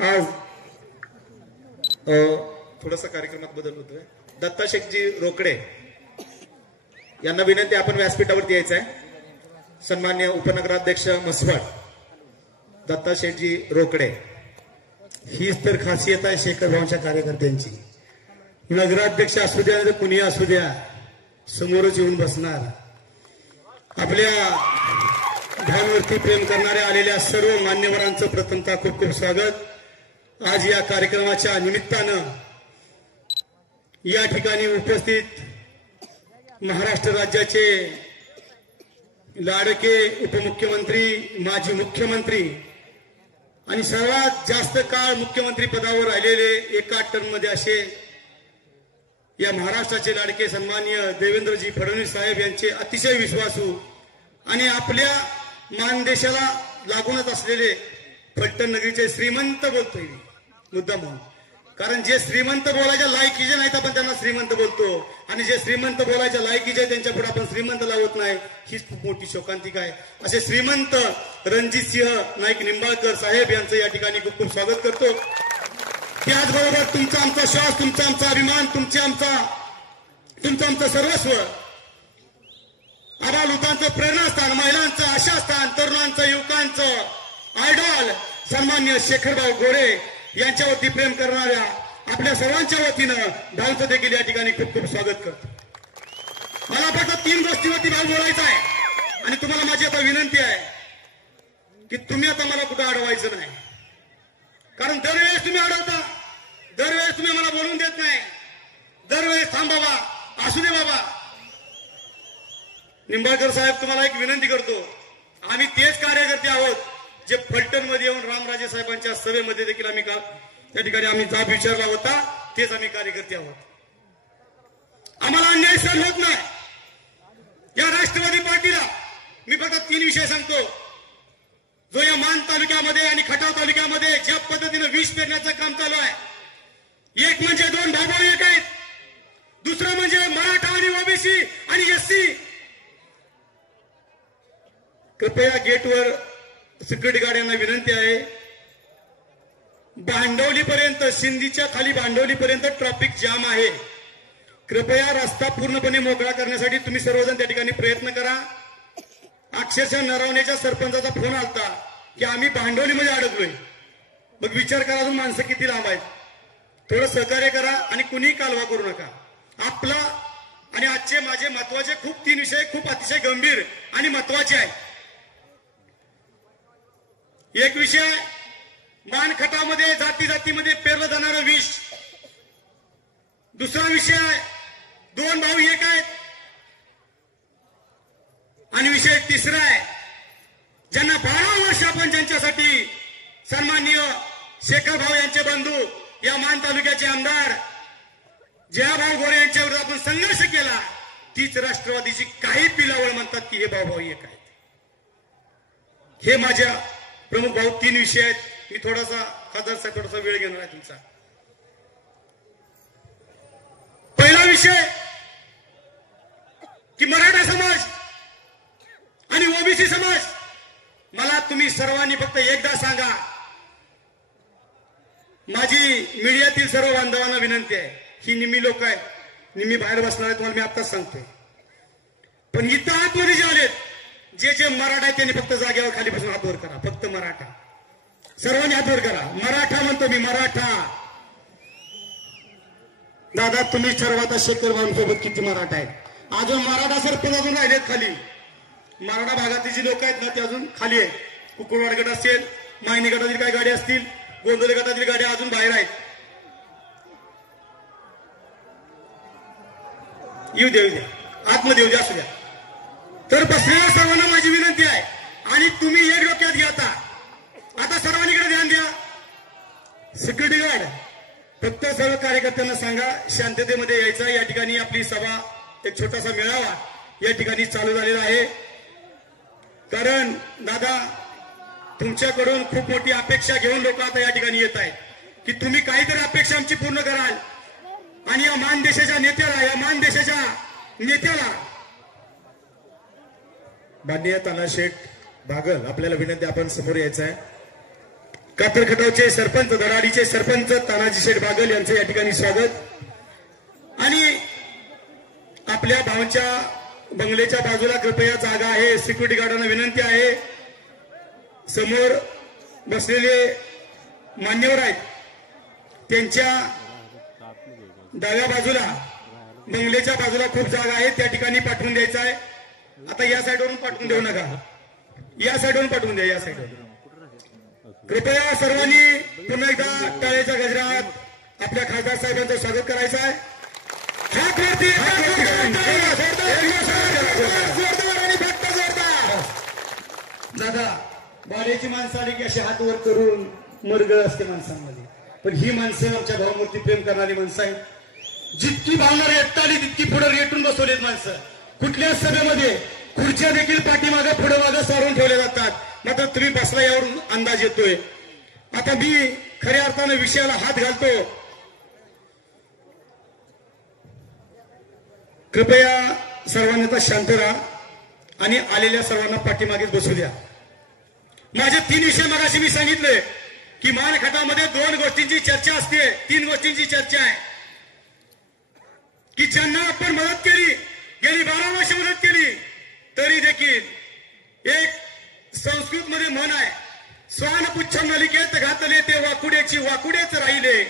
आज थोडासा कार्यक्रमात बदल होतोय. दत्ता शेठजी रोकडे यांना विनंती, आपण व्यासपीठावरती यायचं आहे. सन्मान्य उपनगराध्यक्ष मसवड दत्ता शेठजी रोकडे. हीच तर खासियत आहे शेखर भाऊंच्या कार्यकर्त्यांची. नगराध्यक्ष असू द्या तर कुणी असू द्या, समोरच येऊन बसणार. आपल्या भावावरती प्रेम करणाऱ्या आलेल्या सर्व मान्यवरांचं प्रथमतः खूप खूप स्वागत. आज या कार्यक्रमाच्या निमित्तानं या ठिकाणी उपस्थित महाराष्ट्र राज्याचे लाडके उपमुख्यमंत्री, माजी मुख्यमंत्री आणि सर्वात जास्त काळ मुख्यमंत्री पदावर राहिलेले एका टर्ममध्ये असे या महाराष्ट्राचे लाडके सन्माननीय देवेंद्रजी फडणवीस साहेब यांचे अतिशय विश्वासू आणि आपल्या मानदेशाला लागूनच असलेले फलटण नगरीचे श्रीमंत बोलतोय मुद्दा म्हणून. कारण जे श्रीमंत बोलायच्या लायकीचे नाहीत आपण त्यांना श्रीमंत बोलतो, आणि जे श्रीमंत बोलायच्या लायकीचे त्यांच्या पुढे आपण श्रीमंत लावत नाही. हीच खूप मोठी शोकांतिका आहे. असे श्रीमंत रणजित सिंह नाईक निंबाळकर साहेब यांचं या ठिकाणी खूप खूप स्वागत करतो. त्याचबरोबर तुमचा आमचा श्वास, तुमचा आमचा अभिमान, तुमचं आमचं सर्वस्व, आबालुतांचं प्रेरणास्थान, महिलांचं आशास्थान, तरुणांचं युवकांचं आयडॉल सन्मान्य शेखरभाऊ गोरे यांच्यावरती प्रेम करणाऱ्या आपल्या सर्वांच्या वतीनं भाऊचं देखील या ठिकाणी खूप खूप स्वागत करतो. मला फक्त 3 गोष्टीवरती भाऊ बोलायचं आहे आणि तुम्हाला माझी आता विनंती आहे की तुम्ही आता मला कुठं अडवायचं नाही. कारण दरवेळेस तुम्ही अडवता, दरवेळेस तुम्ही मला बोलून देत नाही, दरवेळेस थांब बाबा, असू दे बाबा. निंबाळकर साहेब, तुम्हाला एक विनंती करतो, आम्ही तेच कार्यकर्ते आहोत जे फलटण मध्ये येऊन रामराजे साहेबांच्या सभेमध्ये देखील आम्ही त्या ठिकाणी आम्ही जाब विचारला होता. तेच आम्ही कार्यकर्ते आहोत. आम्हाला अन्याय सहन होत नाही. या राष्ट्रवादी पार्टीला मी फक्त 3 विषय सांगतो. जो या मान तालुक्यामध्ये आणि खटाव तालुक्यामध्ये ज्या पद्धतीनं विष पेरण्याचं काम चालू आहे, एक म्हणजे 2 भाऊ एक आहेत, दुसरं म्हणजे मराठा आणि ओबीसी आणि एससी. कृपया गेटवर सिक्युरिटी गार्डांना विनंती आहे, भांडवलीपर्यंत, सिंधीच्या खाली भांडवलीपर्यंत ट्रॅफिक जाम आहे. कृपया रस्ता पूर्णपणे मोकळा करण्यासाठी तुम्ही सर्वजण त्या ठिकाणी प्रयत्न करा. अक्षरशः नरवण्याच्या सरपंचाचा फोन आलता की आम्ही भांडवलीमध्ये अडकलोय. मग विचार करा अजून माणसं किती लांब आहेत. थोडं सहकार्य करा आणि कुणीही कालवा करू नका. आपला आणि आजचे माझे महत्वाचे खूप 3 विषय खूप अतिशय गंभीर आणि महत्वाचे आहेत. एक विषय मानखटामध्ये जातीमध्ये पेरलं जाणारं विष. दुसरा विषय 2 भाऊ एक आहेत. आणि विषय तिसरा आहे, ज्यांना 12 वर्ष आपण ज्यांच्यासाठी सन्माननीय शेखर भाऊ यांचे बंधू, या मान तालुक्याचे आमदार जयाभाऊ गोरे यांच्या विरोधात आपण संघर्ष केला, तीच राष्ट्रवादीची काही पिलावळ म्हणतात की हे भाऊ एक आहेत. हे माझ्या प्रमुख भाऊ 3 विषय आहेत. मी थोडासा वेळ घेणार आहे तुमचा. पहिला विषय की मराठा समाज आणि ओबीसी समाज. मला तुम्ही सर्वांनी फक्त एकदा सांगा, माझी मीडियातील सर्व बांधवांना विनंती आहे, ही निम्मी लोक आहेत, निम्मी बाहेर बसणार आहे, तुम्हाला मी आत्ताच सांगतोय. पण इथं आतमध्ये जे आलेत, जे मराठा आहेत त्यांनी फक्त जागेवर खाली बसून हात वर करा. फक्त मराठा, सर्वांनी हात वर करा. मराठा म्हणतो मी, मराठा. दादा तुम्ही ठरवा शेखर भाऊंसोबत किती मराठा आहेत. अजून मराठा सरपंच अजून राहिलेत खाली. मराठा भागातील जी लोक आहेत ना ते अजून खाली आहेत. कुकुरवाड गट असेल, मायनी गटातील काही गाड्या असतील, गोंधळे गटातील गाड्या अजून बाहेर आहेत. येऊ द्या, आतमध्ये येऊ द्या, असू द्या. तर बसलेल्या सर्वांना माझी विनंती आहे आणि तुम्ही एक डोक्यात घ्या. आता सर्वांनीकडे ध्यान द्या. सिक्युरिटी गार्ड फक्त सर्व कार्यकर्त्यांना सांगा शांततेमध्ये यायचं. या ठिकाणी आपली सभा एक छोटासा मेळावा या ठिकाणी चालू झालेला आहे. कारण दादा तुमच्याकडून खूप मोठी अपेक्षा घेऊन लोक आता या ठिकाणी येत आहेत की तुम्ही काहीतरी अपेक्षा आमची पूर्ण कराल. आणि या मान देशाच्या नेत्याला माननीय तानाशेठ बागल आपल्याला विनंती आपण समोर यायचं आहे. कातरखटावचे सरपंच दराडीचे सरपंच तानाजी शेठ बागल यांचं या ठिकाणी स्वागत. आणि आपल्या भावांच्या बंगल्याच्या बाजूला कृपया जागा आहे. सिक्युरिटी गार्डांना विनंती आहे. समोर बसलेले मान्यवर आहेत त्यांच्या डाव्या बाजूला बंगल्याच्या बाजूला खूप जागा आहे त्या ठिकाणी पाठवून द्यायचं आहे. आता या साईडवरून पाठवून देऊ नका, या साईडवरून पाठवून द्या. या साईडवरून कृपया सर्वांनी पुन्हा एकदा टाळ्याच्या गजरात आपल्या खासदार साहेबांचं स्वागत करायचं आहे. हात वरती दादा बाळेची माणसं आली की अशी हात वर करून मर्ग असते माणसांमध्ये. पण ही माणसं आमच्या भावावरती प्रेम करणारी माणसं आहेत. जितकी भावना रेटताली तितकी पुढे रेटून बसवलेत माणसं. कुठल्या सभेमध्ये खुर्च्या देखील पाठीमागं पुढे मागं सारून ठेवल्या जातात. मात्र तुम्ही बसला यावरून अंदाज येतोय. आता मी खऱ्या अर्थानं विषयाला हात घालतो. कृपया सर्वांनी आता शांत राहा आणि आलेल्या सर्वांना पाठीमागेच बसू द्या. माझे 3 विषय मगाशी मी सांगितले की मानखटामध्ये 2 गोष्टींची चर्चा असते, 3 गोष्टींची चर्चा आहे की ज्यांना आपण मदत केली, गेली 12 वर्ष मदत केली, तरी देखील एक संस्कृत मध्ये म्हण आहे, स्वान पुच्छम नलिकेत घातले ते वाकुड्याची वाकुडेच राहिले.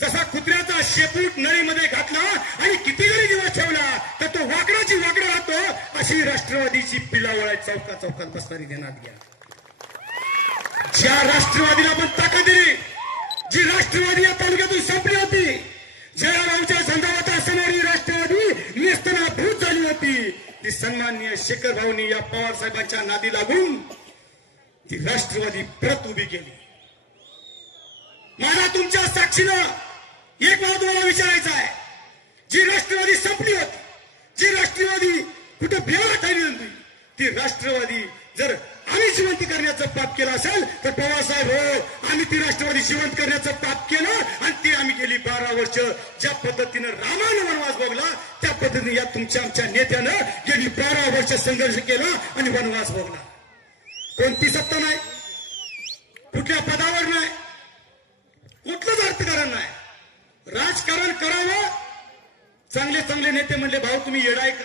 जसा कुत्र्याचा शेपूट नळीमध्ये घातला आणि किती जरी दिवस ठेवला तर तो वाकडाची वाकडा राहतो. अशी राष्ट्रवादीची पिलावळ चौका चौकात बसणारी देण्यात घ्या. ज्या राष्ट्रवादीला आपण ताकद दिली, जी राष्ट्रवादी या तालुक्यातून संपली होती, जयरामच्या झंझावात असणारी राष्ट्रवादी नेस्तनाभूत झाली होती, ती सन्माननीय शेखर भाऊंनी या पवार साहेबांच्या नादी लागून ती राष्ट्रवादी परत उभी केली. मला तुमच्या साक्षीनं एक मला तुम्हाला विचारायचं आहे, जी राष्ट्रवादी संपली होती, जी राष्ट्रवादी कुठे बेवा ठरली होती, ती राष्ट्रवादी जर आम्ही जिवंत करण्याचं पाप केलं असेल तर पवारसाहेब हो, आम्ही ती राष्ट्रवादी जिवंत करण्याचं पाप केलं आणि ती आम्ही गेली 12 वर्ष ज्या पद्धतीनं रामानं वनवास भोगला त्या पद्धतीने या तुमच्या आमच्या नेत्यानं गेली 12 वर्ष संघर्ष केला आणि वनवास भोगला. कोणती सत्ता नाही, कुठल्या पदावर नाही, कुठलंच अर्थकारण नाही. राजकारण करावं, चांगले चांगले नेते म्हणले भाऊ तुम्ही येडाय का?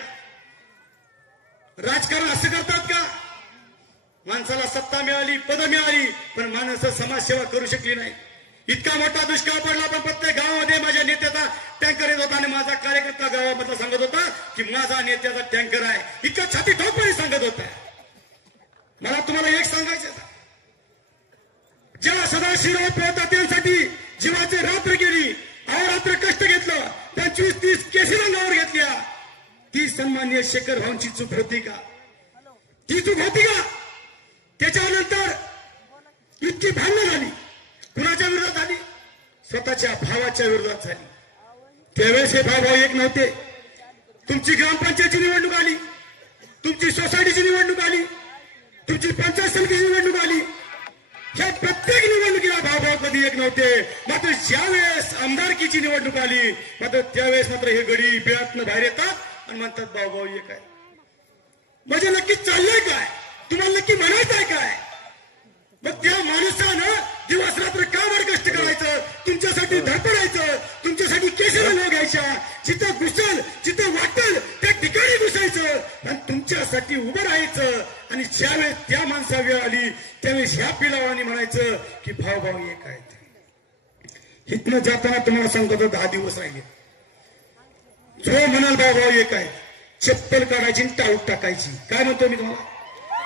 राजकारण असं करतात का? माणसाला सत्ता मिळाली, पद मिळाली, पण माणसं समाजसेवा करू शकली नाही. इतका मोठा दुष्काळ पडला पण प्रत्येक गावामध्ये माझ्या नेत्याचा टँकर येत होता आणि माझा कार्यकर्ता गावामधला सांगत होता की माझा नेत्याचा टँकर आहे. इतका छाती ठोकपणे सांगत होता. मला तुम्हाला एक सांगायचं, ज्या सदाशिवराव प्रतात्यांसाठी जीवाचे रात्र गेली, अहोरात्र कष्ट घेतलं, 25-30 केसी रंगावर घेतल्या, ती सन्माननीय शेखर भाऊंची चूक होती का? ती चूक होती का? त्याच्यानंतर इतकी भांडणं झाली, कुणाच्या विरोधात झाली? स्वतःच्या भावाच्या विरोधात झाली. त्यावेळेस हे भाऊ एक नव्हते. तुमची ग्रामपंचायतची निवडणूक आली, तुमची सोसायटीची निवडणूक आली, तुमची पंचायत समितीची निवडणूक आली. ह्या प्रत्येक निवडणुकीला भाऊ कधी एक नव्हते. मात्र ज्यावेळेस आमदारकीची निवडणूक आली मात्र त्यावेळेस मात्र हे गडी बिळातनं बाहेर येतात आणि म्हणतात भाऊ एक आहे. म्हणजे नक्की चाललंय काय? तुम्हाला नक्की म्हणायचं आहे काय? मग त्या माणसानं दिवस रात्र कामावर कष्ट करायचं, तुमच्यासाठी धडपडायचं, तुमच्यासाठी केसेस न घ्यायच्या, जिथं घुसल जिथं वाटेल त्या ठिकाणी घुसायचं आणि तुमच्यासाठी उभं राहायचं. आणि ज्यावेळेस त्या माणसा वेळ आली त्यावेळेस ह्या पिलावानी म्हणायचं की भाऊ एक आहे. इथनं जाताना तुम्हाला सांगतो 10 दिवस राहिले. जो म्हणाल भाऊ एक आहे, चप्पल काढायची टाळूट टाकायची. काय म्हणतो मी तुम्हाला?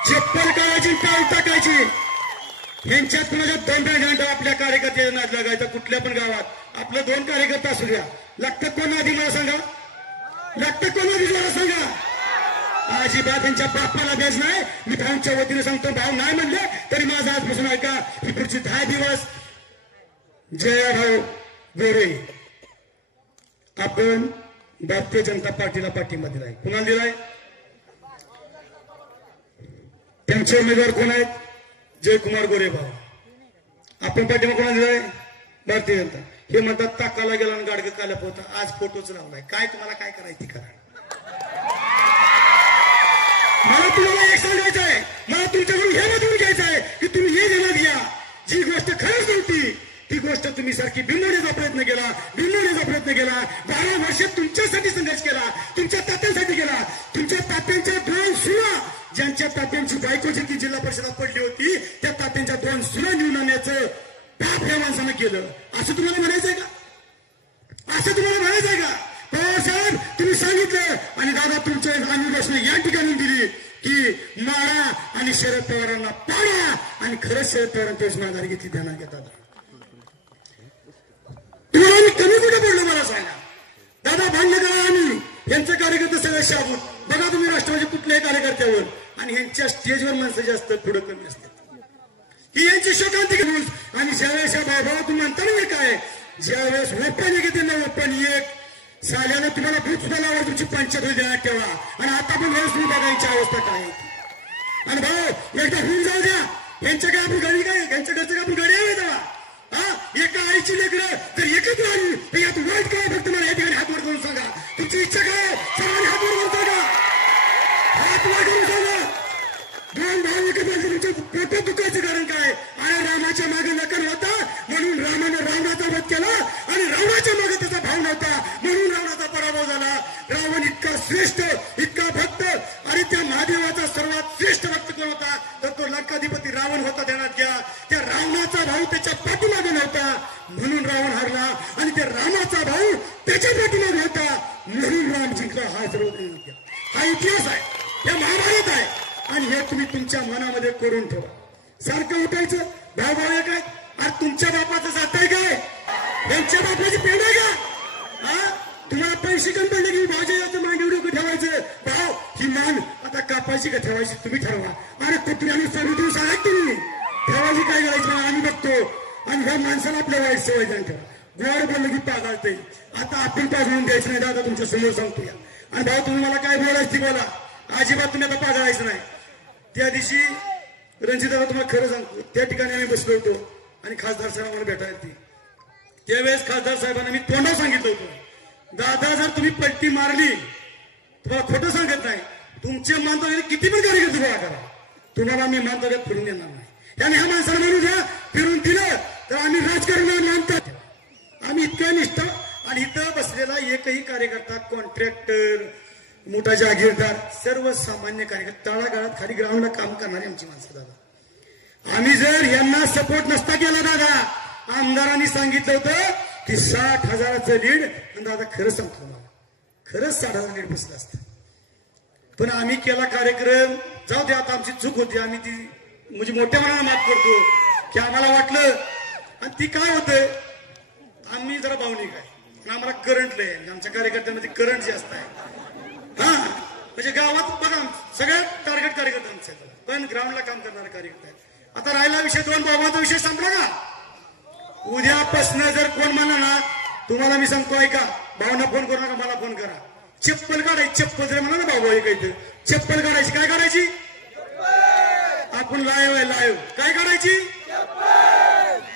चप्पल काढायची टाळूट टाकायची. यांच्यात कुणाच्या 2 घंटा आपल्या कार्यकर्त्याच्या नाद लागायचा. कुठल्या पण गावात आपलं 2 कार्यकर्ता असू द्या, लागतं कोण आधी मला सांगा, लागतं कोण आधी मला सांगा. अजिबात त्यांच्या बापाला बेज नाही. मी भाऊंच्या वतीने सांगतो, भाऊ नाही म्हणले तरी माझा आजपासून ऐका, ही पुढची 10 दिवस जया भाऊ गोरे आपण भारतीय जनता पार्टीला पाठिंबा दिलाय. कुणाला दिलाय? त्यांचे उमेदवार कोण आहेत? जयकुमार गोरे भाऊ. आपण पाठिंबा कोणाला दिलाय? भारतीय जनता. हे म्हणतात ताकाला गेला आणि गाडगं काल्या पोहता. आज फोटोच लावलाय. काय तुम्हाला काय करायचं करा. मला तुम्हाला एक सांगायचं आहे, मला तुमच्याकडून हे मधून घ्यायचं आहे की तुम्ही हे जमात घ्या. जी गोष्ट खरंच नव्हती ती गोष्ट तुम्ही सारखी बिंबवण्याचा प्रयत्न केला. 12 वर्ष तुमच्यासाठी संघर्ष केला, तुमच्या तात्यांसाठी केला. तुमच्या तात्यांच्या 2 सुना, ज्यांच्या तात्यांची बायको जी जिल्हा परिषदात पडली होती, त्या तात्यांच्या 2 सुना निवडून आणण्याचं पाप या माणसानं केलं. असं तुम्हाला म्हणायचंय का? असं तुम्हाला म्हणायचंय का? पवार साहेब तुम्ही सांगितलं आणि दादा तुमच्या आम्ही घोषणा या ठिकाणी दिली की मारा आणि शरद पवारांना पाडा. आणि खरंच शरद पवारांनी तेच माघार घेतली. ध्यानात घेतात. तुम्हाला आम्ही कमी कुठे पडलो मला सांगा. दादा भांडण करा. आम्ही यांचे कार्यकर्ते सगळे शाबूत बघा तुम्ही राष्ट्रवादी कुठल्याही कार्यकर्त्यावर. आणि यांच्या स्टेजवर माणसं जास्त पुढे कमी असतात. ही यांची शोकांतिक रूल्स. आणि ज्यावेळेस या भाऊ तुम्ही म्हणता ना काय, ज्यावेळेस ओपन एक येते ना, ओपन एक साल्यानं तुम्हाला भूत सुद्धा लावा तुमची पंचायत देण्यात ठेवा. आणि आता पण वेळेस तुम्ही बघायची अवस्था काय. आणि भाऊ एकदा होऊन जाऊ द्या. यांच्या काय आपली गाडी काय, यांच्या घरचं काय आपली गाडी आहे तेव्हा. एका आईची लेकरं जर एकत्र आली तर यात वाईट काय? फक्त मला या ठिकाणी हात वर करून सांगा. तुमची इच्छा काय? सर्वांनी हात वर करून सांगा. हात वर करून सांगा. 2 भाऊ एकत्र तुमच्या पोटात दुखायचं कारण काय? आणि रामाच्या मागे नकार होता म्हणून रामाने रावणाचा वध केला. आणि रावणाच्या मागे त्याचा भाव नव्हता म्हणून रावणाचा पराभव झाला. रावण इतका श्रेष्ठ, इतका भक्त. आणि त्या महादेवाचा सर्वात श्रेष्ठ भक्त कोण होता? तर तो लंकाधिपती रावण होता. ध्यानात घ्या. त्या रावणाचा भाऊ त्याच्या पाठीमागे नव्हता म्हणून रावण हारला. आणि त्या रामाचा भाऊ त्याच्या पाठीमागे होता म्हणून राम जिंकला. हा सर्व हा इतिहास आहे, हे महाभारत आहे. आणि हे तुम्ही तुमच्या मनामध्ये करून ठेवा. सारखं उठायचं भाऊ भाऊ काय? अरे तुमच्या बापाचं जात आहे काय? त्यांच्या बापाची पेढ आहे का? तुम्हाला पैसे कमी पडले की भाऊच्या याचं मान एवढं ठेवायचं. भाऊ ही मान आता कापायची का ठेवायची तुम्ही ठरवा. अरे कुत्र्याने सांगितलं सांगा तुम्ही ठेवायची काय करायची आम्ही बघतो. आणि ह्या माणसाला आपल्या वाईट सवय जाण ठेवा. गोड बोललं की पागाळते. आता आपण पागळून द्यायचं नाही दादा, तुमच्या समोर सांगतो या. आणि भाऊ तुम्ही मला काय बोलायचं ती बोला. अजिबात तुम्ही आता पागाळायचं नाही. त्या दिवशी रणजितदादा तुम्हाला खरं सांगतो, त्या ठिकाणी आम्ही बसलो होतो आणि खासदार साहेब आम्हाला भेटायला येते. त्यावेळेस खासदार साहेबांना मी तोंडावर सांगितलं होतं, दादा जर तुम्ही पलटी मारली, तुम्हाला खोटं सांगत नाही, तुमचे मानताना किती पण कार्यकर्ते गोळा करा, तुम्हाला आम्ही मानताना फिरून देणार नाही. त्याने ह्या माणसाला म्हणू द्या, फिरून दिलं तर आम्ही राजकारणाला मानतात. आम्ही इतकं निष्ठा. आणि इथं बसलेला एकही कार्यकर्ता, कॉन्ट्रॅक्टर, मोठा जागीरदार, सर्वसामान्य कार्यकर्ते, तळागाळात खाली ग्राउंडला काम करणारे आमची माणसं दादा. आम्ही जर यांना सपोर्ट नसता केला दादा, आमदारांनी सांगितलं होतं की 60,000चं लीड. पण दादा खरं सांगतो मला, खरंच 60,000 लीड बसलं असतं. पण आम्ही केला कार्यक्रम. जाऊ दे, आता आमची चूक होती, आम्ही ती म्हणजे मोठ्या मनाला माफ करतो की आम्हाला वाटलं. आणि ती काय होतं, आम्ही जरा भावनिक आहे, आम्हाला करंट लय आहे, आमच्या कार्यकर्त्यांमध्ये करंट जास्त आहे. हा म्हणजे गावात बघा सगळ्यात टार्गेट कार्यकर्ते आमचे, पण ग्राउंडला काम करणारे कार्यकर्ते आहेत. आता राहिला विषय 2 भावाचा विषय संपला का? उद्यापासून जर कोण म्हणा ना, तुम्हाला मी सांगतो ऐका, भावना फोन करू नका, मला फोन करा. चप्पल काढायची, चप्पल जर म्हणा ना भाऊ भाऊ काही चप्पल काढायची. काय काढायची? आपण लाईव्ह आहे, लाईव्ह. काय काढायची?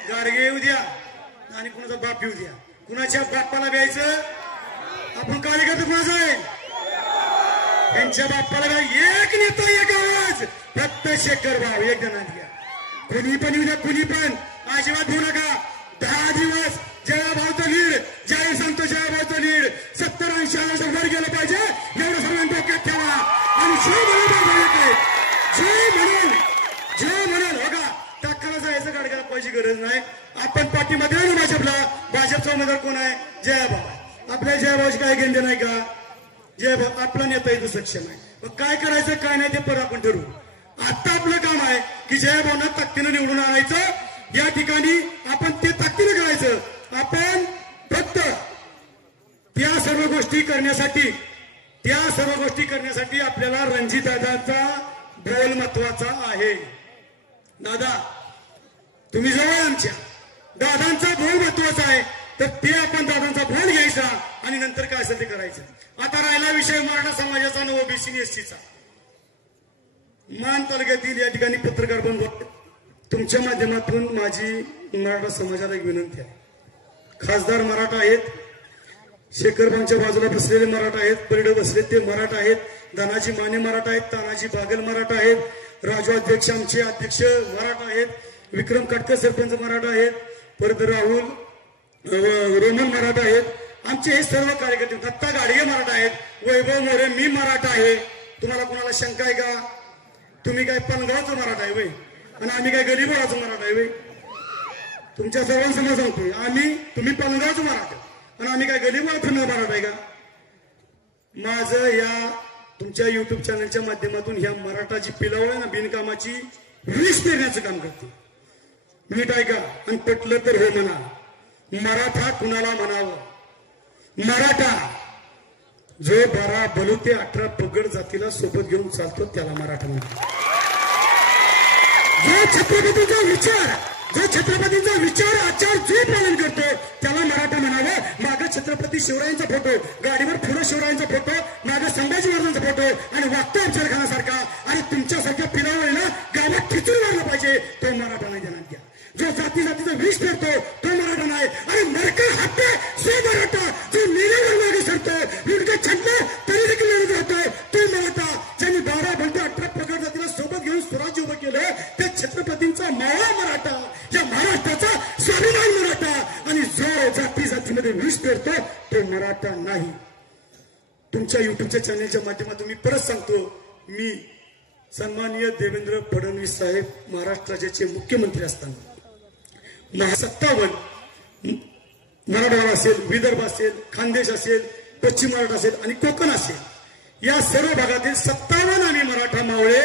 गाडगे येऊ द्या आणि कुणाचा बाप येऊ द्या, कुणाच्या बाप्पाला द्यायचं. आपण कार्यकर्ते कुणाचा आहे? त्यांच्या बाप्पाला एक नेता, एक आवाज, फक्त शेखर भाऊ एक जणांना घ्या. कुणी पण येऊ द्या, कुणी पण, अजिबात घेऊ नका. 10 दिवस जयाभाऊचं लीड, जाहीर सांगतो जयाभाऊचं लीड 70-80 वर गेलं पाहिजे, एवढं सर्वांनी डोक्यात ठेवा. आणि जे म्हणून बघा, टाकाला जायचं गाडग्याला पाहिजे गरज नाही. आपण पाठीमध्ये आहे ना भाजपला. भाजपचा उमेदवार कोण आहे? जयाभाऊ. आपल्या जयाभाऊची काय गेंदे नाही का? जयाभाऊ आपला नेता इथं सक्षम आहे. मग काय करायचं काय नाही ते पर आपण ठरवू. आता आपलं काम आहे की जयाभाऊंना ताकदीनं निवडून आणायचं. या ठिकाणी आपण ते ताकदीनं करायचं. आपण फक्त त्या सर्व गोष्टी करण्यासाठी आपल्याला रणजितदादाचा बोल महत्वाचा आहे. दादा तुम्ही जवळ आमच्या, दादांचा बोल महत्वाचा आहे. तर ते आपण दादांचा फॉल घ्यायचा आणि नंतर काय असेल ते करायचं. आता राहिला विषय मराठा समाजाचा आणि ओबीसी आणि एसटीचा. मान तालुक्यातील या ठिकाणी पत्रकार बंधू, तुमच्या माध्यमातून माझी मराठा समाजाला एक विनंती आहे. खासदार मराठा आहेत, शेखरबांच्या बाजूला बसलेले मराठा आहेत, परिडे बसले ते मराठा आहेत, धनाजी माने मराठा आहेत, तानाजी बागल मराठा आहेत, राजू अध्यक्ष आमचे अध्यक्ष मराठा आहेत, विक्रम काटकर सरपंच मराठा आहेत, परत राहुल रोमन मराठा आहेत, आमचे हे सर्व कार्यकर्ते, दत्ता गाडगे मराठा आहेत, वैभव मोरे मी मराठा आहे. तुम्हाला कोणाला शंका आहे का? तुम्ही काय पनगावचं मराठा आहे वय आणि आम्ही काय गरीबोळाचं मराठा आहे वय? तुमच्या सर्वांसमोर सांगतोय, तुम्ही पनगावचं मराठा आणि आम्ही काय गरीबोळाचं मराठा आहे का? माझं या तुमच्या युट्यूब चॅनलच्या माध्यमातून ह्या मराठाची पिलावळ आहे ना, बिनकामाची विष पेरण्याचं काम करते. नीट ऐका आणि पटलं तर हो म्हणा. मराठा कुणाला म्हणावं? मराठा जो 12 बलू ते 18 पगड जातीला सोबत घेऊन चालतो त्याला मराठा म्हणतो. जो छत्रपतीचा विचार आचार जे पालन करतो त्याला मराठा म्हणावं. मागे छत्रपती शिवरायांचा फोटो, गाडीवर पुढे शिवरायांचा फोटो, मागे संभाजी महाराजांचा फोटो आणि वागतो अफजलखानासारखा आणि तुमच्यासारख्या पिलावळीला गावात खिचून मारलं पाहिजे तो मराठा नाही देणार घ्या. जो जातीचा विष करतो तो मराठा नाही. आणि मरकर हत्या सो मराठा, जो मेल्यावर मागे सरतो, विडके छंडलं तरी देखील लढत राहतो तो मराठा. ज्यांनी 12 बलते 18 पगड जातीला सोबत घेऊन स्वराज्य उभं केलं त्या छत्रपतींचा मावळा मराठा, या महाराष्ट्राचा स्वाभिमान मराठा. आणि जो जातीमध्ये विष पेरतो तो मराठा नाही. तुमच्या युट्यूबच्या चॅनलच्या माध्यमातून मी परत सांगतो, मी सन्माननीय देवेंद्र फडणवीस साहेब महाराष्ट्र राज्याचे मुख्यमंत्री असताना 57 मराठवाडा असेल, विदर्भ असेल, खानदेश असेल, पश्चिम महाराष्ट्र असेल आणि कोकण असेल, या सर्व भागातील 57 आम्ही मराठा मावळे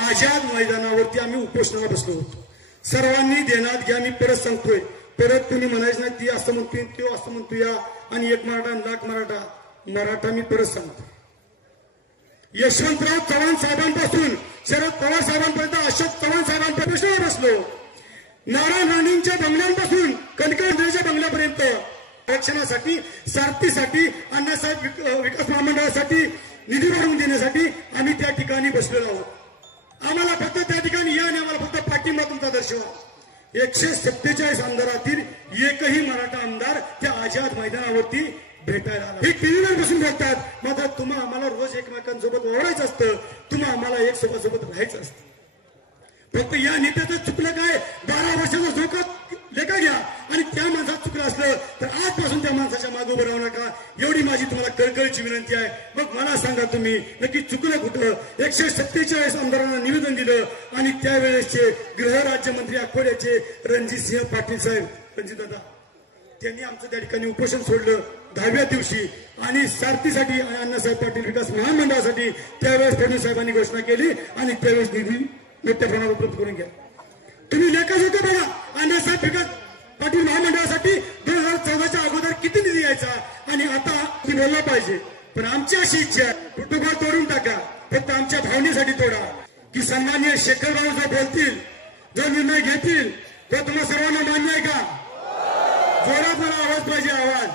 आझाद मैदानावरती आम्ही उपोषणाला बसलो होतो. सर्वांनी देण्यात घ्या. मी परत सांगतोय, परत तुम्ही म्हणायचं नाही ती असं म्हणतोय तो असं म्हणतोय आणि एक मराठा लाख मराठा मी परत सांगतो. यशवंतराव चव्हाण साहेबांपासून शरद पवार साहेबांपर्यंत अशोक चव्हाण साहेबांपर्यंत उपोषणाला बसलो. नारायण राणेंच्या बंगल्यांपासून कनकवंतीच्या बंगल्यापर्यंत आरक्षणासाठी, सारथीसाठी, अण्णासाहेब विकास महामंडळासाठी निधी वाढवून देण्यासाठी आम्ही त्या ठिकाणी बसलेलो आहोत. आम्हाला फक्त त्या ठिकाणी या आणि आम्हाला फक्त पाठिंबा तुमचा दर्शवा. 147 आमदारातील एकही मराठा आमदार त्या आझाद मैदानावरती भेटायला आला. हे टीव्हीवर बसून बोलतात, मात्र तुम्हा आम्हाला रोज एकमेकांसोबत ओरडायचं असतं, तुम्हा आम्हाला एक सोबत राहायचं असतं. फक्त या नेत्याचं चुकलं काय, 12 वर्षाचा धोका लेखा घ्या आणि त्या माणसात चुकलं असलं तर आजपासून त्या माणसाच्या मागे उभं राहू नका, एवढी माझी तुम्हाला कळकळीची विनंती आहे. मग मला सांगा तुम्ही नक्की चुकलं कुठं? 147 आमदारांना निवेदन दिलं आणि त्यावेळेसचे गृहराज्यमंत्री आठवड्याचे रणजितसिंह पाटील साहेब, रणजितदादा, त्यांनी आमचं त्या ठिकाणी उपोषण सोडलं 10व्या दिवशी आणि सारथीसाठी आणि अण्णासाहेब पाटील विकास महामंडळासाठी त्यावेळेस फडणवीस साहेबांनी घोषणा केली आणि त्यावेळेस निधी मोठ्या प्रमाणात उपलब्ध करून घ्या. तुम्ही लेखाजोखा बघा, अण्णासाहेब विकास पाटील महामंडळासाठी 2014च्या अगोदर किती निधी यायचा आणि आता ती बोलला पाहिजे. पण आमची अशी इच्छा आहे, कुटुंबात तोडून टाका, फक्त आमच्या भावनेसाठी तोडा. की सन्माननीय शेखरबाबू जो बोलतील, जो निर्णय घेतील तो तुम्हाला सर्वांना मान्य आहे का? जोरात मला आवाज पाहिजे, आवाज.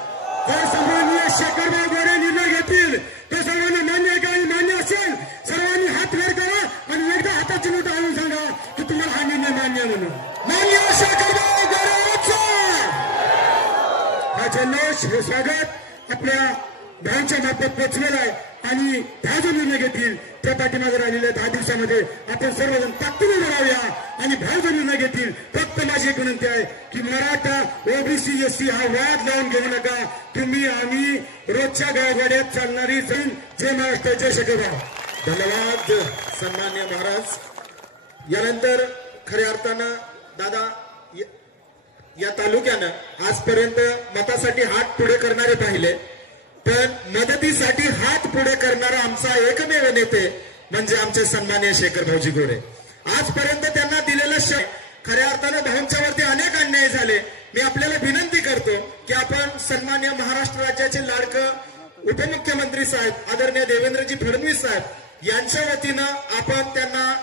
जर सन्माननीय शेखरबाबू गोरे निर्णय घेतील तो सर्वांना मान्य आहे का? आणि मान्य असेल सर्वांनी हात वर करा आणि एकदा हाताची नोट आणून सांगा की तुम्हाला हा निर्णय मान्य म्हणून. मान्य शेखरबाबू गोरेंचा हा जल्लोष, हे स्वागत आपल्या भाऊंच्या मार्फत पोचलेला आहे आणि हा जो निर्णय घेतील त्या पाठीमागे राहिलेल्या 10 दिवसामध्ये आपण सर्वजण ताकदीने लढावूया आणि भाऊ जो निर्णय घेतील. फक्त माझी एक विनंती आहे की मराठा ओबीसी एससी हा वाद लावून घेऊ नका. तुम्ही आम्ही रोजच्या गावगाड्यात चालणारी जण. जय महाराष्ट्र, जय शेखरबाबू. धन्यवाद सन्मान्य महाराज. यानंतर खऱ्या अर्थानं दादा या तालुक्यानं आजपर्यंत मतासाठी हात पुढे करणारे पाहिले, पण मदतीसाठी हात पुढे करणारा आमचा एकमेव नेते म्हणजे आमचे सन्माननीय शेखर भाऊजी गोरे. आजपर्यंत त्यांना दिलेलं खऱ्या अर्थानं भाऊंच्यावरती अनेक अन्याय झाले. मी आपल्याला विनंती करतो की आपण सन्माननीय महाराष्ट्र राज्याचे लाडकं उपमुख्यमंत्री साहेब आदरणीय देवेंद्रजी फडणवीस साहेब यांच्या वतीनं आपण त्यांना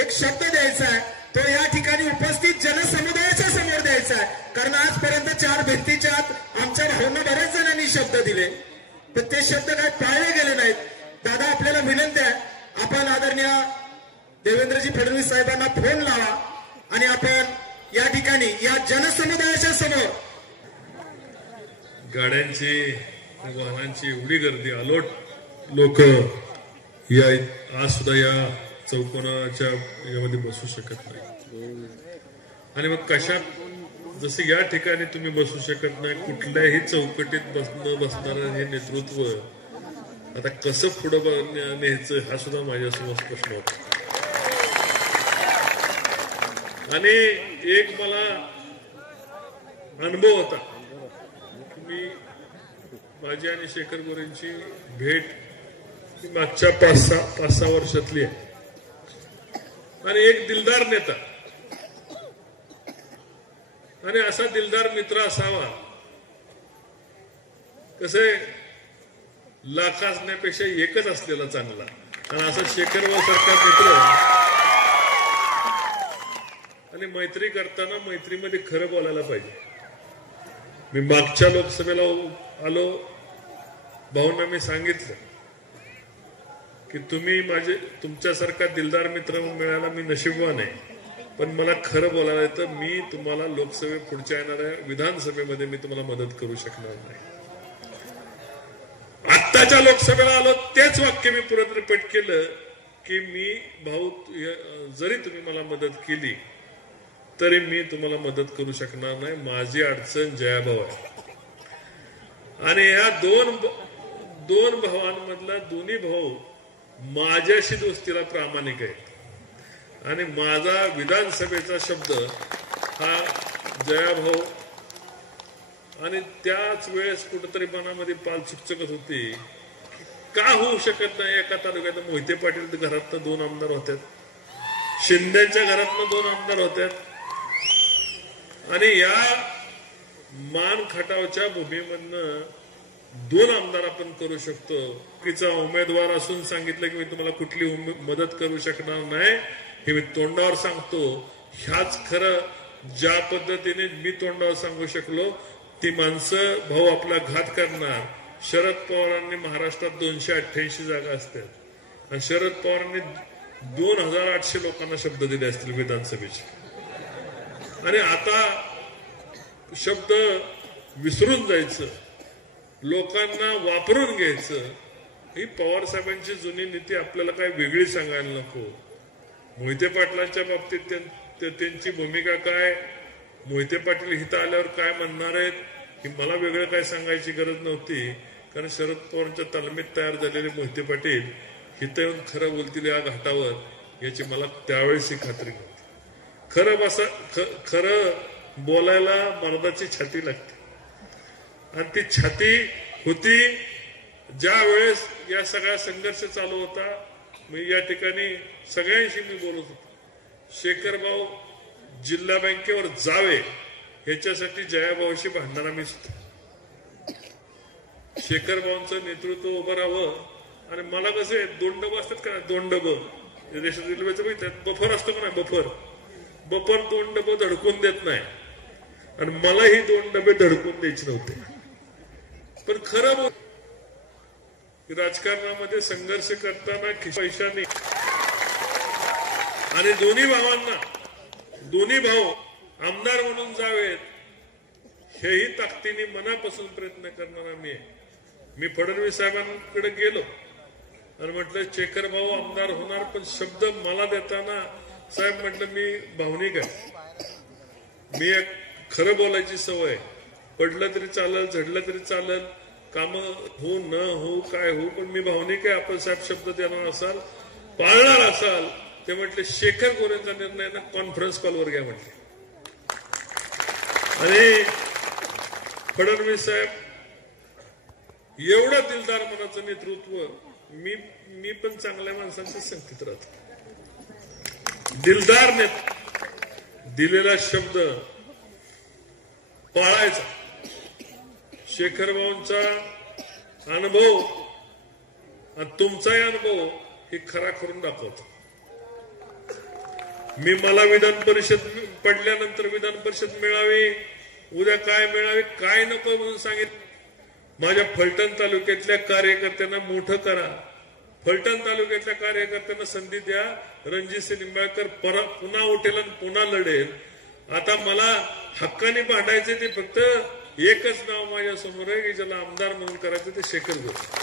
एक शब्द द्यायचा आहे. तो या ठिकाणी उपस्थित जनसमुदायाच्या समोर द्यायचा आहे. आहे, कारण आजपर्यंत 4 भिंतीच्या आत आमच्या भावना बऱ्याच जणांनी शब्द दिले, पण ते शब्द काय पाळले गेले नाहीत. दादा, आपल्याला विनंती आहे, आपण आदरणीय देवेंद्रजी फडणवीस साहेबांना फोन लावा आणि आपण या ठिकाणी या जनसमुदायाच्या समोर गाड्यांची वाहनांची एवढी गर्दी, अलोट लोक या आज सुद्धा या चौकोनाच्या यामध्ये बसू शकत नाही. आणि मग कशात, जसे या ठिकाणी तुम्ही बसू शकत नाही, कुठल्याही चौकटीत बसणार हे नेतृत्व आता कसं पुढं न्यायचं हा सुद्धा माझ्यासमोर प्रश्न होता. आणि एक मला अनुभव होता, मी माझी आणि शेखर गोरेंची भेट मागच्या 5-6 वर्षातली आहे. आणि एक दिलदार नेता आणि असा दिलदार मित्र असावा, कसे लाख असण्यापेक्षा एकच असलेला चांगला. आणि असा शेखरराव सारखा मित्र, आणि मैत्री करताना मैत्रीमध्ये खरं बोलायला पाहिजे. मी मागच्या लोकसभेला आलो, भाऊंना मी सांगितलं की तुम्ही तुमच्यासारखा दिलदार मित्र मिळायला मी नशीबवान आहे, पण मला खरं बोलायला येतं. मी तुम्हाला पुढच्या येणाऱ्या विधानसभेमध्ये मी तुम्हाला मदत करू शकणार नाही. आत्ताच्या लोकसभेला आलो, तेच वाक्य मी परत रिपीट केलं की मी भाऊ, जरी तुम्ही मला मदत केली तरी मी तुम्हाला मदत करू शकणार नाही. माझी अडचण जयाभाऊ आहे. आणि या दोन भावांमधला दोन्ही भाऊ माझ्याशी दोस्तीला प्रामाणिक आहेत. आणि माझा विधानसभेचा शब्द हा जयाभाऊ, आणि त्याच वेळेस कुठंतरी मनामध्ये पाल चुकचकत होती, का होऊ शकत नाही. एका तालुक्यात मोहिते पाटील घरातनं 2 आमदार होत्यात, शिंदेच्या घरातनं 2 आमदार होत्यात, आणि या मान खटावच्या भूमीमधनं 2 आमदार आपण करू शकतो. तिचा उमेदवार असून सांगितलं की मी तुम्हाला कुठली मदत करू शकणार नाही, हे मी तोंडावर सांगतो. ह्याच खरं ज्या पद्धतीने मी तोंडावर सांगू शकलो, ती माणसं भाऊ आपला घात करणार. शरद पवारांनी महाराष्ट्रात 288 जागा असतात, आणि शरद पवारांनी 2800 लोकांना शब्द दिले असतील विधानसभेचे. आणि आता शब्द विसरून जायचं, लोकांना वापरून घ्यायचं, ही पवार साहेबांची जुनी नीती आपल्याला काय वेगळी सांगायला नको. मोहिते पाटलांच्या बाबतीत त्यांची भूमिका काय, मोहिते पाटील इथं आल्यावर काय म्हणणार आहेत, ही मला वेगळं काय सांगायची गरज नव्हती. कारण शरद पवारांच्या तालमीत तयार झालेले मोहिते पाटील इथं येऊन खरं बोलतील या घाटावर, याची मला त्यावेळेस ही खात्री नव्हती. खरं बोलायला मर्दाची छाती लागते, आणि ती छाती होती ज्या वेळेस या सगळा संघर्ष चालू होता. मी या ठिकाणी सगळ्यांशी मी बोलत होतो. शेखरभाऊ जिल्हा बँकेवर जावे ह्याच्यासाठी जयाभाऊशी भांडणारा मी सुद्धा. शेखरभाऊंचं नेतृत्व उभं राहावं, आणि मला कसे 2 डबं असतात का, 2 डबं रेल्वेचं माहिती, बफर असतो का नाही, बफर 2 डबं धडकून देत नाही, आणि मलाही 2 डबे धडकून द्यायचे नव्हते. पण खरं राजकारणामध्ये संघर्ष करताना पैशाने, आणि दोन्ही भाऊ आमदार म्हणून जावेत हेही ताकदीने मनापासून प्रयत्न करणारा मी आहे. मी फडणवीस साहेबांकडे गेलो आणि म्हटलं शेखर भाऊ आमदार होणार, पण शब्द मला देताना साहेब म्हटलं मी भावनिक आहे, मी एक खरं बोलायची सवय, पडलं तरी चालेल, झडलं तरी चालेल, काम हो न हो काय हो, पण मी भावनिक आहे. आपण साहेब शब्द देणार असाल, पाळणार असाल, ते म्हटले शेखर गोरेंचा निर्णय ना कॉन्फरन्स कॉलवर घ्या म्हटले. आणि फडणवीस साहेब एवढं दिलदार मनाचं नेतृत्व, मी पण चांगल्या माणसांच्या संगतीत राहतो. दिलदार नेता, दिलेला शब्द पाळायचा. शेखर भाऊंचा अनुभव आणि तुमचाही अनुभव हे खरा करून दाखवतो. मला विधान परिषद पडल्यानंतर विधान परिषद मिळावी, उद्या काय मिळावे काय नको म्हणून सांगितलं. माझ्या फलटण तालुक्यातल्या कार्यकर्त्यांना मोठं करा, फलटण तालुक्यातल्या कार्यकर्त्यांना संधी द्या. रणजितसिंह निंबाळकर पुन्हा उठेल आणि पुन्हा लढेल. आता मला हक्काने भांडायचे ते फक्त एकच नाव माझ्या समोर आहे की ज्याला आमदार म्हणून करायचं, ते शेखर गोरे.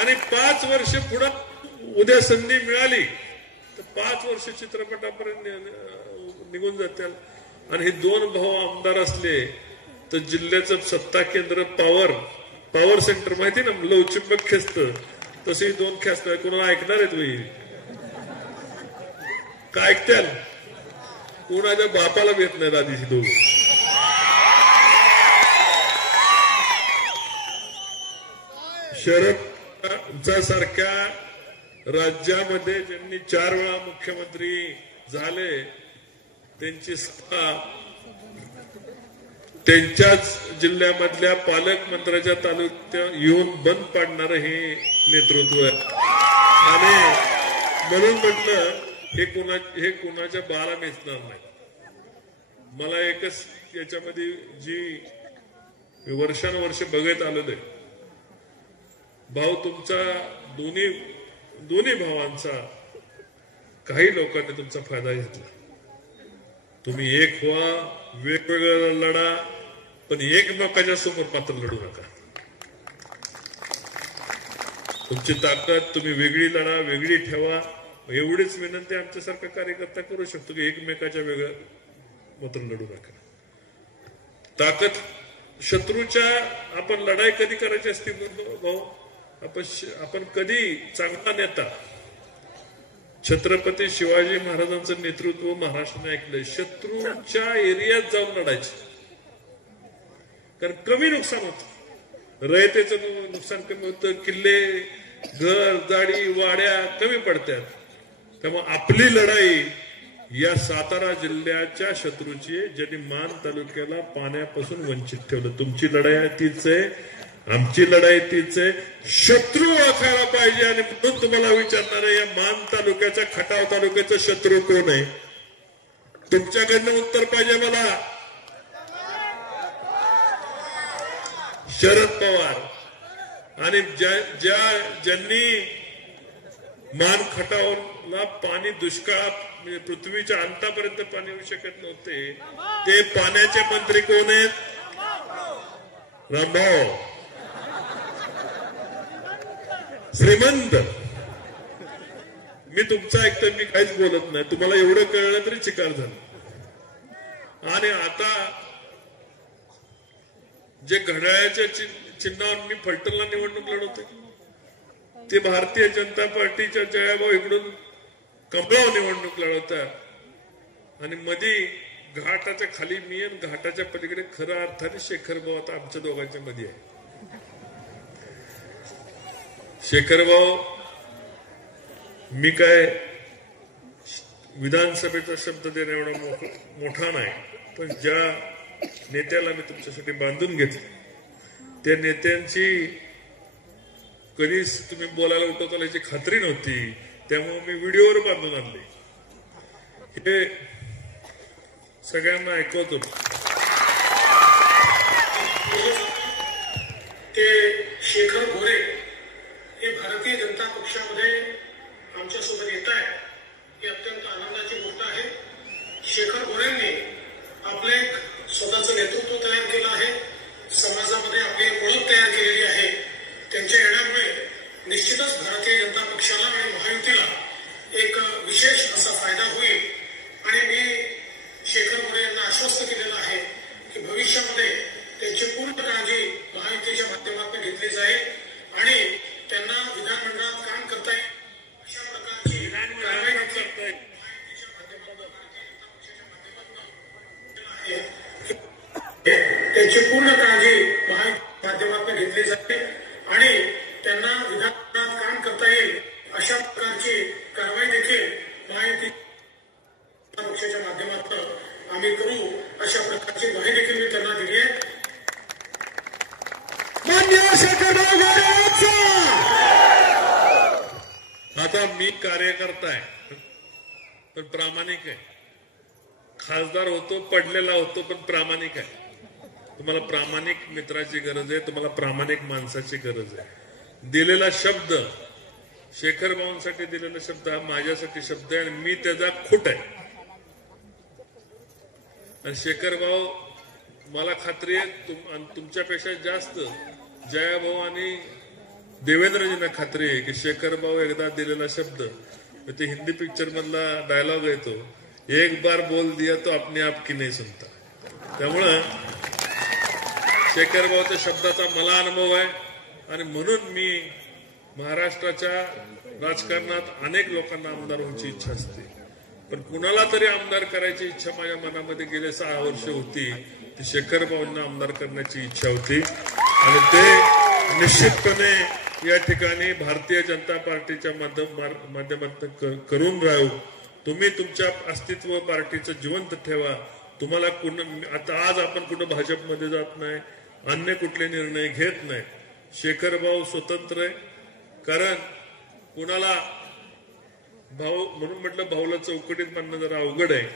आणि 5 वर्ष पुढं उद्या संधी मिळाली तर 5 वर्ष चित्रपटापर्यंत निघून जातील. आणि हे 2 भाऊ आमदार असले तर जिल्ह्याचं सत्ता केंद्र पॉवर सेंटर माहिती ना, लवचिंबक खेचत तसे 2 खेचत. कोणाला ऐकणार आहे तुम्ही? काय ऐकत्याल? कोणाच्या बापाला भेट नाही आधीची दोघं. शरदचा सारख्या राज्यामध्ये ज्यांनी 4 वेळा मुख्यमंत्री झाले त्यांची सत्ता त्यांच्याच जिल्ह्यामधल्या पालकमंत्र्याच्या तालुक्यात येऊन बंद पाडणारं हे नेतृत्व आहे. आणि म्हणून म्हटलं हे कुणाच्या बाला मिळणार नाही. मला एकच याच्यामध्ये जी वर्षानुवर्ष बघत आलेलं आहे, भाऊ तुमचा दोन्ही भावांचा काही लोकांनी तुमचा फायदा घेतला. तुम्ही एक व्हा, वेगवेगळं लढा, पण एकमेकाच्या समोर मात्र लढू नका. तुमची ताकद तुम्ही वेगळी लढा, वेगळी ठेवा. एवढीच विनंती आमच्यासारखा कार्यकर्ता करू शकतो की एकमेकाच्या वेगळं मात्र लढू नका. ताकद शत्रूच्या आपण लढाई कधी करायची असते भाऊ? आपण कधी चांगला नेता छत्रपती शिवाजी महाराजांचं नेतृत्व महाराष्ट्राने ऐकलंय. शत्रूच्या एरियात जाऊन लढायचं, कारण कमी नुकसान होतं, रयतेचं नुकसान कमी होतं, किल्ले घर जाडी वाड्या कमी पडतात. त्यामुळे आपली लढाई या सातारा जिल्ह्याच्या शत्रूची आहे, ज्यांनी मान तालुक्याला पाण्यापासून वंचित ठेवलं. तुमची लढाई तीच आहे, आमची लढाई तीच आहे. शत्रू ओळखायला पाहिजे. आणि म्हणून तुम्हाला विचारणार आहे, या मान तालुक्याचा खटाव तालुक्याचा शत्रू कोण आहे? तुमच्याकडनं उत्तर पाहिजे मला. शरद पवार. आणि ज्यांनी मान खटावला पाणी दुष्काळात म्हणजे पृथ्वीच्या अंतापर्यंत पाणी येऊ शकत नव्हते, ते पाण्याचे मंत्री कोण आहेत? रामभाऊ श्रीमंत. मी तुमचं ऐकतोय, मी काहीच बोलत नाही. तुम्हाला एवढं कळलं तरी चिकार झालं. आणि आता जे घड्याळाच्या चिन्हावर मी फलटणला निवडणूक लढवते, ते भारतीय जनता पार्टीच्या जयाभाऊ इकडून कमळाव निवडणूक लढवतात. आणि मध्ये घाटाच्या खाली मी आणि घाटाच्या पलीकडे खऱ्या अर्थाने शेखरभाऊ आता आमच्या दोघांच्या मध्ये आहे. शेखरभाऊ, मी काय विधानसभेचा शब्द देणं एवढा मोठा नाही, पण ज्या नेत्याला मी तुमच्यासाठी बांधून घेतले त्या नेत्यांची कधीच तुम्ही बोलायला उठवताना याची खात्री नव्हती. त्यामुळे मी व्हिडिओवर बांधून आणले. हे सगळ्यांना ऐकवतो. ते शेखर गोरे हे भारतीय जनता पक्षामध्ये आमच्यासोबत येत आहे, ही अत्यंत आनंदाची गोष्ट आहे. शेखर गोरेंनी आपलं एक स्वतःचं नेतृत्व तयार केलं आहे, समाजामध्ये आपली एक ओळख तयार केलेली आहे. त्यांच्या येण्यामुळे निश्चितच भारतीय जनता पक्षाला आणि महायुतीला एक विशेष असा फायदा होईल. आणि मी शेखर गोरे यांना आश्वस्त केलेलं आहे की भविष्यामध्ये त्यांची पूर्ण काळजी महायुतीच्या माध्यमातून घेतली जाईल आणि त्यांना विधानमंडळात काम करता येईल अशा प्रकारची कारवाई त्यांची पूर्ण काळजी माध्यमातून घेतली जाईल आणि त्यांना विधानसभेत काम करता येईल अशा प्रकारची कारवाई देखील महायुती पक्षाच्या माध्यमातून आम्ही करू अशा प्रकारची ग्वाही देखील मी त्यांना दिली आहे. आता मी कार्यकर्ता आहे, पण प्रामाणिक आहे. खासदार होतो, पडलेला होतो, पण प्रामाणिक आहे. तुम्हाला प्रामाणिक मित्राची गरज आहे, तुम्हाला प्रामाणिक माणसाची गरज आहे. दिलेला शब्द, शेखर भाऊंसाठी दिलेला शब्द हा माझ्यासाठी शब्द आहे आणि मी त्याचा खूट आहे. आणि शेखर भाऊ, मला खात्री आहे तुमच्यापेक्षा जास्त जयाभाऊ आणि देवेंद्रजींना खात्री आहे की शेखर भाऊ एकदा दिलेला शब्द, ते हिंदी पिक्चर मधला डायलॉग येतो, एक बार बोल दिया तो अपने आप की नाही सुनता. त्यामुळं शेखर भाऊच्या शब्दाचा मला अनुभव आहे आणि म्हणून मी महाराष्ट्राच्या राजकारणात अनेक लोकांना आमदार होण्याची इच्छा असते, पण कुणाला तरी आमदार करायची इच्छा माझ्या मनामध्ये गेले 6 वर्ष होती. ती शेखर भाऊंना आमदार करण्याची इच्छा होती आणि ते निश्चितपणे या ठिकाणी भारतीय जनता पार्टीच्या माध्यमातून करून राहू. तुम्ही तुमच्या अस्तित्व पार्टीचं जिवंत ठेवा. तुम्हाला आता आज आपण कुठं भाजपमध्ये जात नाही, अन्य कुठले निर्णय घेत नाही. शेखर भाऊ स्वतंत्र आहे, कारण कुणाला भाऊ म्हणून म्हटलं भाऊला चौकटीत बांधणं जरा अवघड आहे.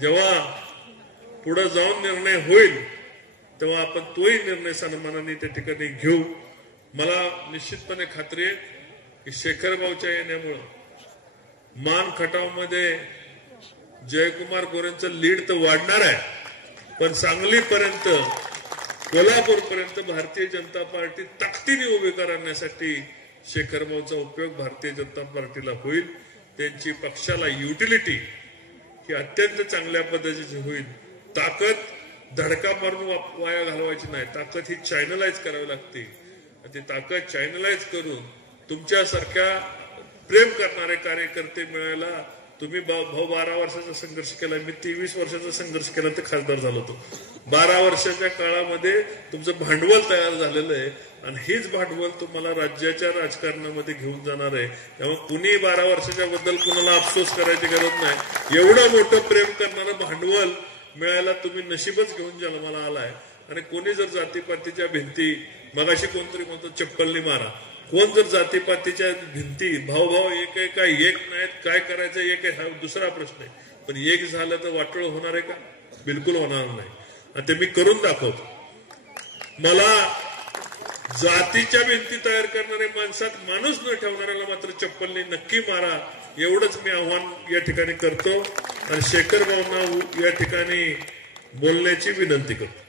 जेव्हा पुढे जाऊन निर्णय होईल तेव्हा आपण तोही निर्णय सन्मानाने त्या ठिकाणी घेऊ. मला निश्चितपणे खात्री आहे की शेखर भाऊच्या येण्यामुळं मान खटावमध्ये जयकुमार गोरेंचं लीड तर वाढणार आहे, पण सांगलीपर्यंत कोल्हापूरपर्यंत भारतीय जनता पार्टी ताकदीने उभी करण्यासाठी शेखर भाऊचा उपयोग भारतीय जनता पार्टीला होईल. त्यांची पक्षाला युटिलिटी ही अत्यंत चांगल्या पद्धतीची होईल. ताकद धडका मारून वाया घालवायची नाही, ताकद ही चॅनलाइज करावी लागते. ती ताकद चॅनलाइज करून तुमच्यासारख्या प्रेम करणारे कार्यकर्ते मिळायला तुम्ही भाऊ 12 वर्षाचा संघर्ष केला, मी 23 वर्षाचा संघर्ष केला तर खासदार झालो होतो. 12 वर्षाच्या काळामध्ये तुमचं भांडवल तयार झालेलं आहे आणि हेच भांडवल तुम्हाला राज्याच्या राजकारणामध्ये घेऊन जाणार आहे. त्यामुळे कुणी 12 वर्षाच्या बद्दल कुणाला अफसोस करायची गरज नाही. एवढं मोठं प्रेम करणारं भांडवल मिळायला तुम्ही नशीबच घेऊन जन्माला आलाय. आणि कोणी जर जातीपातीच्या भिंती, मगाशी कोणतरी म्हणतो चप्पलनी मारा, कोण जर जातीपातीच्या भिंती भाऊ एक आहे काय, एक नाहीत, काय करायचं एक आहे हा दुसरा प्रश्न आहे, पण एक झालं तर वाटोळ होणार आहे का? बिलकुल होणार नाही. आणि ते मी करून दाखवतो. मला जातीच्या भिंती तयार करणाऱ्या माणसात माणूस न ठेवणाऱ्याला मात्र चप्पलनी नक्की मारा, एवढंच मी आव्हान या ठिकाणी करतो आणि शेखर भाऊंना या ठिकाणी बोलण्याची विनंती करतो.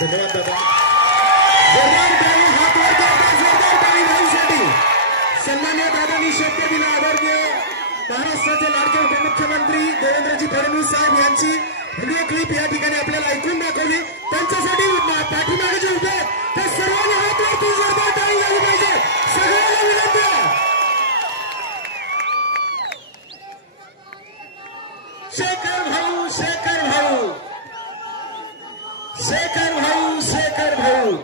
धन्यवाद दादा. हात वर सन्मान्य दादांनी शब्द दिला. आदरणीय महाराष्ट्राचे लाडके उपमुख्यमंत्री देवेंद्रजी फडणवीस साहेब यांची व्हिडिओ क्लिप या ठिकाणी आपल्याला ऐकून दाखवली. त्यांच्यासाठी पाठीमागे जे उभे ते सर्वांनी हात वरती जोरदार टाळी झाली पाहिजे. सगळ्यांना विनंती आहे. शेखर भाऊ, शेखर भाऊ, शेखर भाऊ, शेखर भाऊ.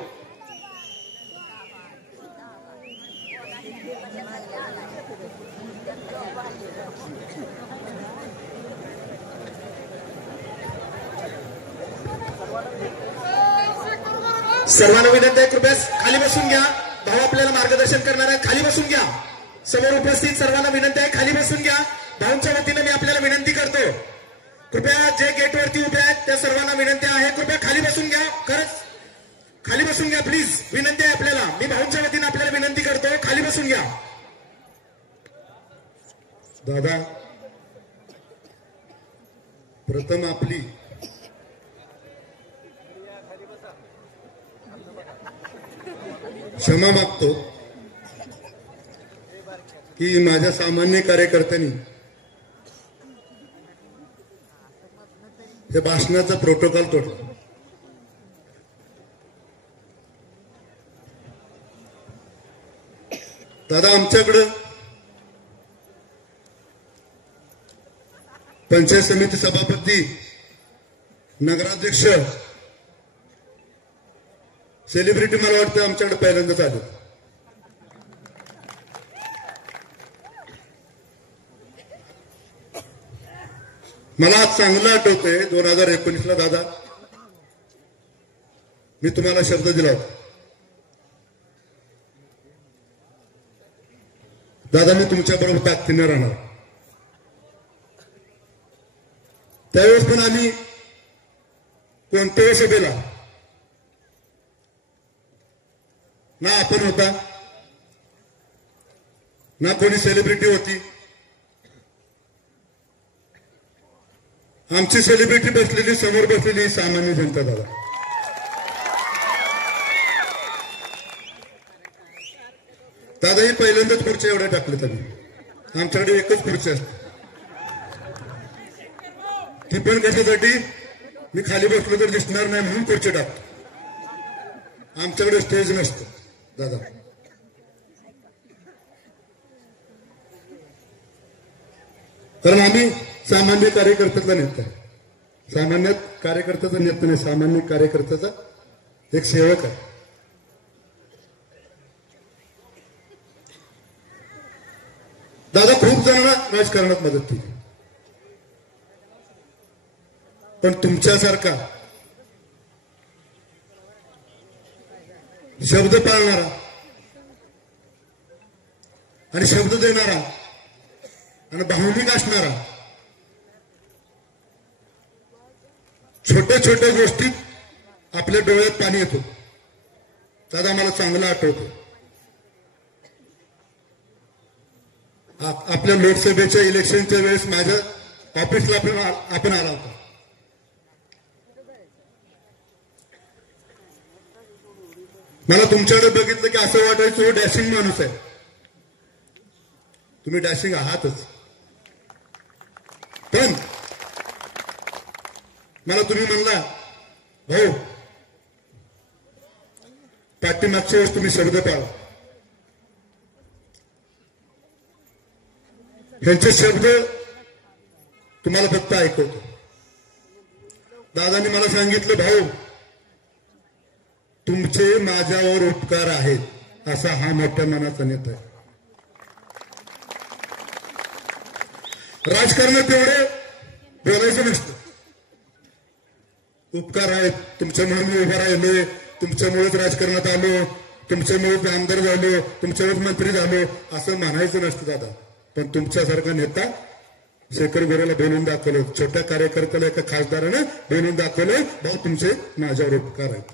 सर्वांना विनंती आहे, कृपया खाली बसून घ्या. भाऊ आपल्याला मार्गदर्शन करणार आहे. खाली बसून घ्या. समोर उपस्थित सर्वांना विनंती आहे, खाली बसून घ्या. भाऊंच्या वतीने मी आपल्याला विनंती करतो. कृपया जे गेटवरती उभे आहेत त्या सर्वांना विनंती आहे, कृपया खाली बसून घ्या. खरंच खाली बसून घ्या प्लीज, विनंती आहे आपल्याला. मी भाऊंच्या वतीने आपल्याला विनंती करतो, खाली बसून घ्या. दादा, प्रथम आपली क्षमा मागतो की माझ्या सामान्य कार्यकर्त्यांनी हे भाषणाचा प्रोटोकॉल तोडला. दादा, आमच्याकडं पंचायत समिती सभापती, नगराध्यक्ष, सेलिब्रिटी मला वाटतं आमच्याकडे पहिल्यांदाच आले. मला आज चांगलं आठवतंय 2019ला दादा मी तुम्हाला शब्द दिला होता. दादा, मी तुमच्या बरोबर ताकदीने राहणार. त्यावेळेस पण आम्ही कोणत्याही सभेला ना आपण होता ना कोणी सेलिब्रिटी होती. आमची सेलिब्रिटी बसलेली समोर बसलेली सामान्य जनता. दादा ही पहिल्यांदाच खुर्च्या एवढ्या टाकल्यात आम्ही. आमच्याकडे एकच खुर्ची असते, ती पण कशासाठी मी खाली बसलो तर दिसणार नाही म्हणून खुर्ची टाकतो. आमच्याकडे स्टेज नसतं दादा. कारण आम्ही सामान्य कार्यकर्त्याचा नेता आहे. सामान्य कार्यकर्त्याचा नेता नाही, सामान्य कार्यकर्त्याचा एक सेवक आहे. दादा खूप जणांना राजकारणात मदत केली, पण तुमच्यासारखा शब्द पाळणारा आणि शब्द देणारा आणि भावनिक असणारा, छोट्या छोट्या गोष्टीत आपल्या डोळ्यात पाणी येतो. दादा मला चांगलं आठवतं, आपल्या लोकसभेच्या इलेक्शनच्या वेळेस माझ्या ऑफिसला आपण आला होता. मला तुमच्याकडे बघितलं की असं वाटायचं डॅशिंग माणूस आहे. तुम्ही डॅशिंग आहातच, पण मला तुम्ही म्हणला भाऊ पाठीमागच्या वेळेस तुम्ही शब्द पाळा. ह्यांचे शब्द तुम्हाला फक्त ऐकवतो. दादांनी मला सांगितलं भाऊ तुमचे माझ्यावर उपकार आहेत, असा हा मोठ्या मनाचा नेता आहे. राजकारणात एवढे बोलायचं नसतं. उपकार आहेत तुमच्यामुळे मी उभा राहिलो, तुमच्यामुळेच राजकारणात आलो, तुमच्यामुळेच आमदार झालो, तुमच्यामुळेच मंत्री झालो असं म्हणायचं नसतं दादा. पण तुमच्यासारखा नेता शेखर गोरेला बोलून दाखवलं, छोट्या कार्यकर्त्याला एका खासदारानं बोलून दाखवलं भाऊ तुमचे माझ्यावर उपकार आहेत.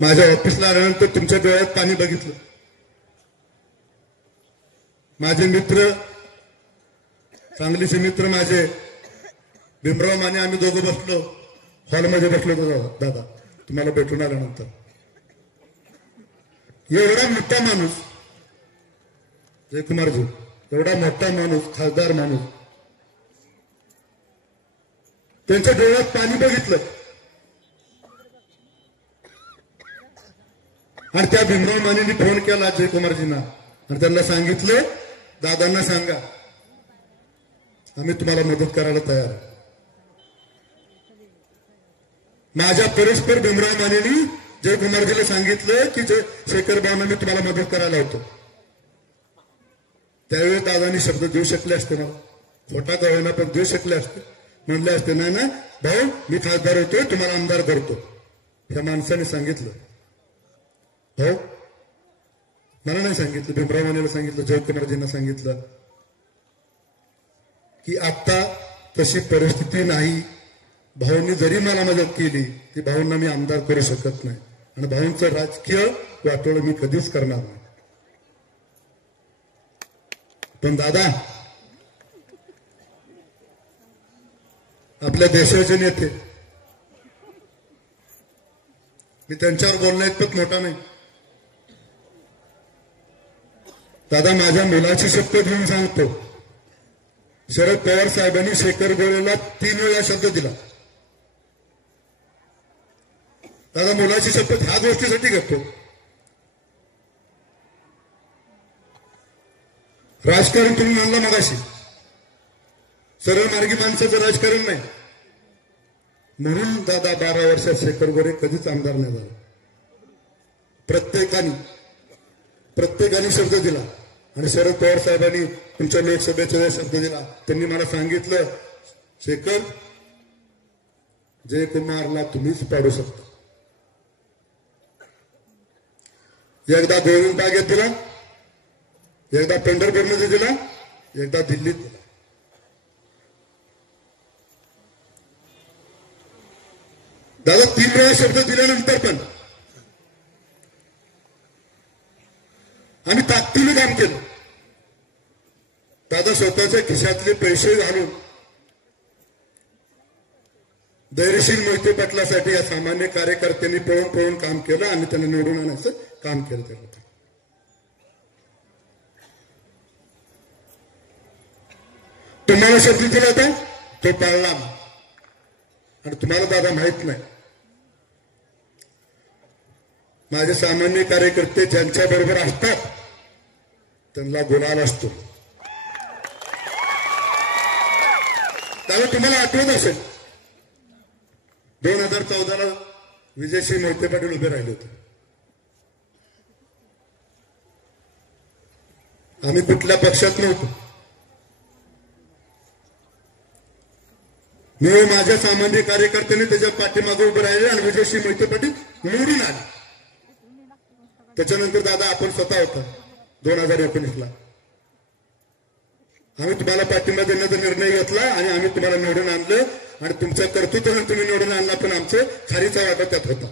माझ्या ऑफिसला आल्यानंतर तुमच्या डोळ्यात पाणी बघितलं. माझे मित्र, सांगलीचे मित्र माझे भीमराव माने, आम्ही दोघं बसलो हॉलमध्ये बसलो दादा तुम्हाला भेटून आल्यानंतर. एवढा मोठा माणूस जयकुमारजी, एवढा मोठा माणूस, खासदार माणूस, त्यांच्या डोळ्यात पाणी बघितलं आणि त्या भीमराव मानेंनी फोन केला जयकुमारजींना आणि त्यांना सांगितलं दादांना सांगा आम्ही तुम्हाला मदत करायला तयार आहे. माझ्या परस्पर भीमराव मानेंनी जयकुमारजीला सांगितलं की शेखर भाऊंना मी तुम्हाला मदत करायला होतो. त्यावेळी दादांनी शब्द देऊ शकले असते ना, खोटा का होईना पण देऊ शकले असते. म्हणले असते नाही ना भाऊ मी खासदार होतो तुम्हाला आमदार करतो. ह्या माणसाने सांगितलं. हो मला नाही सांगितलं, भीमराव मानेला सांगितलं, जयकुमारजींना सांगितलं की आता तशी परिस्थिती नाही. भाऊंनी जरी मला मदत केली ती भाऊंना मी आमदार करू शकत नाही आणि भाऊंचं राजकीय वाटोळं मी कधीच करणार नाही. पण दादा आपल्या देशाचे नेते, मी त्यांच्यावर बोलण्या इतपत मोठा नाही. दादा माझ्या मुलाची शपथ घेऊन सांगतो, शरद पवार साहेबांनी शेखर गोरेला 3 वेळा शब्द दिला. दादा मुलाची शपथ ह्या गोष्टीसाठी घेतो, राजकारण तुम्ही म्हणला मगाशी सरळ मार्गी माणसाचं राजकारण नाही म्हणून दादा 12 वर्षात शेखर गोरे कधीच आमदार नाही झाला. प्रत्येकाने शब्द दिला आणि शरद पवार साहेबांनी तुमच्या लोकसभेच्या वेळेस शब्द दिला. त्यांनी मला सांगितलं शेखर जयकुमारला तुम्हीच पाडू शकता. एकदा गोविंद बागेत दिला, एकदा पंढरपूरमध्ये दिला, एकदा दिल्लीत दिला. दादा 3 वेळा शब्द दिल्यानंतर पण आम्ही ताकदीने काम केलं. दादा स्वतःच्या खिशातले पैसे घालून धैर्यशील मोहिते पाटलासाठी या सामान्य कार्यकर्त्यांनी पळून पळून काम केलं आणि त्यांना निवडून आणायचं काम केलं. त्या लोकांनी तुम्हाला शब्द दिला होता तो पाळला आणि तुम्हाला दादा माहित नाही, माझे सामान्य कार्यकर्ते ज्यांच्या बरोबर असतात त्यांना गुलाल असतो. त्यामुळे तुम्हाला आठवत असेल 2014ला विजयसिंह मोहिते पाटील उभे राहिले होते. आम्ही कुठल्या पक्षात नव्हतो. मी माझ्या सामान्य कार्यकर्त्यांनी त्याच्या पाठीमागे उभे राहिले आणि विजयसिंह मोहिते पाटील निवडून आले. त्याच्यानंतर दादा आपण स्वतः होता 2019ला आम्ही तुम्हाला पाठिंबा देण्याचा निर्णय घेतला आणि आम्ही तुम्हाला निवडून आणलं आणि तुमच्या कर्तृत्वाने तुम्ही निवडून आणला, पण आमचं खारीचा वाटा त्यात होता.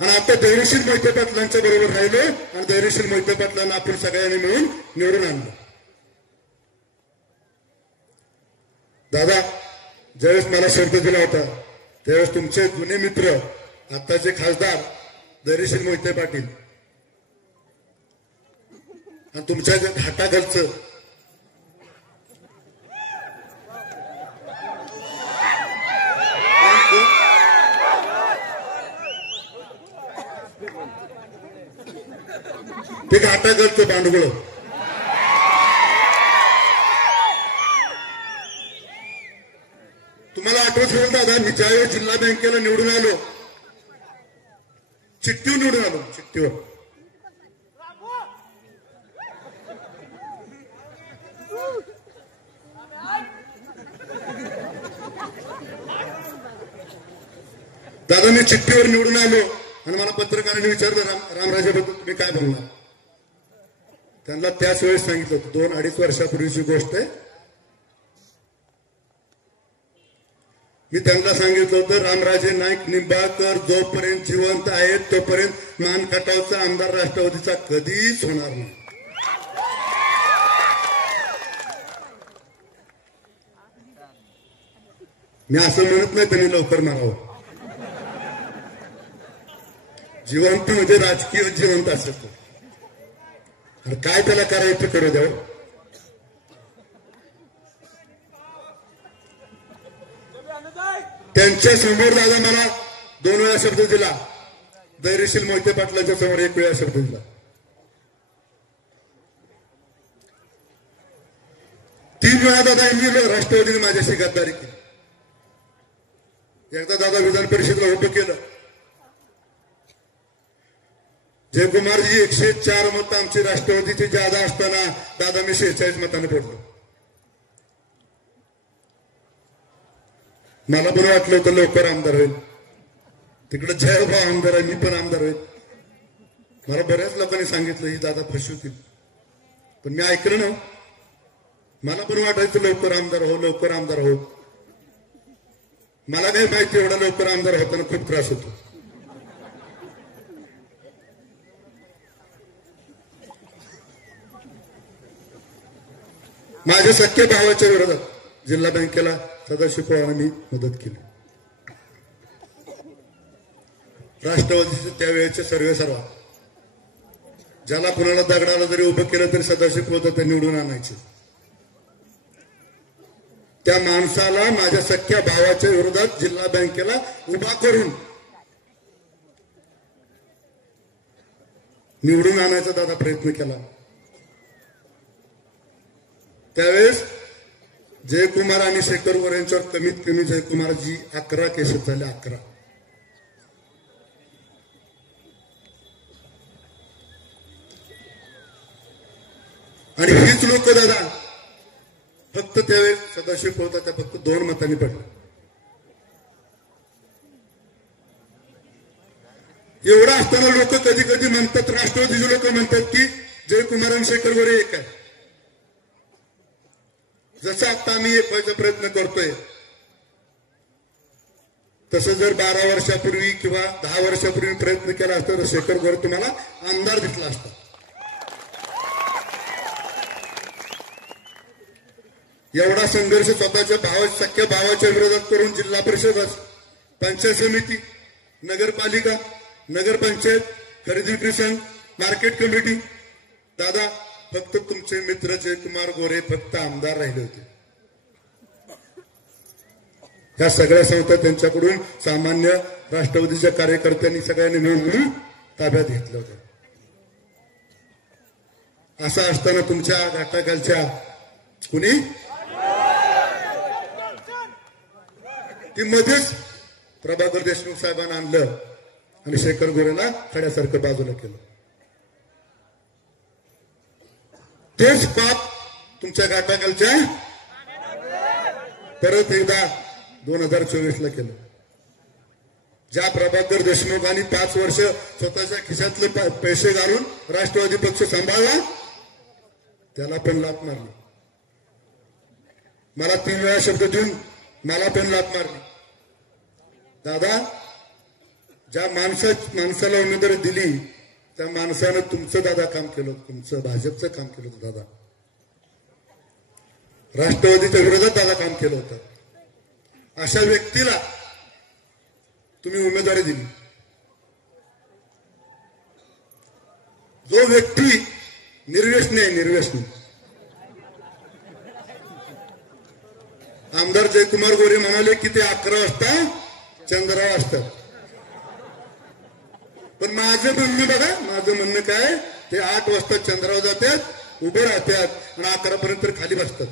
आणि आता धैर्यशील मोहिते पाटलांच्या बरोबर राहिलो आणि धैर्यशील मोहिते पाटलांना आपण सगळ्यांनी मिळून निवडून आणलं. दादा ज्यावेळेस मला शब्द दिला होता त्यावेळेस तुमचे जुने मित्र आताचे खासदार धैर्यशील मोहिते पाटील आणि तुमच्या हाताखालचं ते घाटाघरचं भांडवळ तुम्हाला आठवत असेल दादा, मी ज्यावेळेस जिल्हा बँकेला निवडून आलो, चिठ्ठीवर निवडून आलो, चिठ्ठीवर दादा मी चिठ्ठीवर निवडून आलो आणि मला पत्रकारांनी विचारलं रामराजेबद्दल तुम्ही काय बोलणार. त्यांना त्याच वेळेस सांगितलं होतं 2-2.5 वर्षापूर्वीची गोष्ट आहे. मी त्यांना सांगितलं होतं रामराजे नाईक निंबाळकर जोपर्यंत जिवंत आहेत तोपर्यंत मानखटावचा आमदार राष्ट्रवादीचा कधीच होणार नाही. मी असं म्हणत नाही त्यांनी लवकर मारावं. जिवंत म्हणजे राजकीय जिवंत असत आणि काय त्याला करायचं करू द्यावं. त्यांच्या समोर दादा मला 2 वेळा शब्द दिला, धैर्यशील मोहिते पाटलांच्या समोर 1 वेळा शब्द दिला. 3 वेळा दादा यांनी राष्ट्रवादीने माझ्याशी गद्दारी केली. एकदा दादा विधान परिषदेला उभं केलं, जयकुमारजी 104 मत आमची राष्ट्रवादीची जादा असताना दादा मी 46 मताने पडलो. मला पण वाटलं होतं लवकर आमदार होईल, तिकडे जयभाव आमदार आहे, मी पण आमदार होईल. मला बऱ्याच लोकांनी सांगितलं ही दादा फसवतील, पण मी ऐकलं ना. मला पण वाटायचं लवकर आमदार हो, लवकर आमदार हो. मला काही माहिती एवढा लवकर आमदार होताना खूप त्रास होतो. माझ्या सख्या भावाच्या विरोधात जिल्हा बँकेला सदाशिव पवारांनी मदत केली. राष्ट्रवादीचे त्यावेळेचे सर्वेसर्वा ज्याला कुणाला दगडाला जरी उभं केलं तरी सदाशिव पवार ते निवडून आणायचे. त्या माणसाला माझ्या सख्या भावाच्या विरोधात जिल्हा बँकेला उभा करून निवडून आणायचा दादा प्रयत्न केला. त्यावेळेस जयकुमार आणि शेखर गोरे यांच्यावर कमीत कमी जयकुमारजी 11 केसेस झाले, 11. आणि हीच लोक दादा फक्त त्यावेळेस सदाशिव पवार त्या फक्त 2 मतांनी पडले. एवढं असताना लोक कधी कधी म्हणतात परत राष्ट्रवादीचे लोक म्हणतात की जयकुमार आणि शेखर गोरे एक आहे. जसं आता आम्ही एक व्हायचा प्रयत्न करतोय तसं जर 12 वर्षापूर्वी किंवा 10 वर्षापूर्वी प्रयत्न केला असता तर शेखर गोरे तुम्हाला आमदार दिसला असता. एवढा संघर्ष स्वतःच्या सख्या भावाच्या विरोधात करून जिल्हा परिषद, पंचायत समिती, नगरपालिका, नगरपंचायत, खरेदी विक्री संघ, मार्केट कमिटी, दादा फक्त तुमचे मित्र जयकुमार गोरे फक्त आमदार राहिले होते. ह्या सगळ्या संस्था त्यांच्याकडून सामान्य राष्ट्रवादीच्या कार्यकर्त्यांनी सगळ्यांनी मिळून ताब्यात घेतलं होतं. असं असताना तुमच्या घाटाखालच्या कुणी ती मध्येच प्रभाकर देशमुख साहेबांना आणलं आणि शेखर गोरेला खड्यासारखं बाजूला केलं. तेच पाप तुमच्या घाटाखालच्या परत एकदा 2024ला केलं. ज्या प्रभाकर देशमुखांनी 5 वर्ष स्वतःच्या खिशातले पैसे घालून राष्ट्रवादी पक्ष सांभाळला त्याला पण लाथ मारली. मला 3 वेळा शब्द देऊन मला पण लाथ मारली. दादा ज्या माणसाला उमेदवारी दिली त्या माणसानं तुमचं दादा काम केलं, तुमचं भाजपचं काम केलं होतं दादा, राष्ट्रवादीच्या विरोधात दादा काम केलं होतं. अशा व्यक्तीला तुम्ही उमेदवारी दिली. जो व्यक्ती निर्व्यसनी आहे, निर्व्यसनी आमदार जयकुमार गोरे म्हणाले की ते 11 वाजता चंद्रावर असतात. पण माझं म्हणणं बघा, माझं म्हणणं काय, ते 8 वाजता चंद्रावर जातात, उभे राहतात आणि 11 पर्यंत खाली बसतात.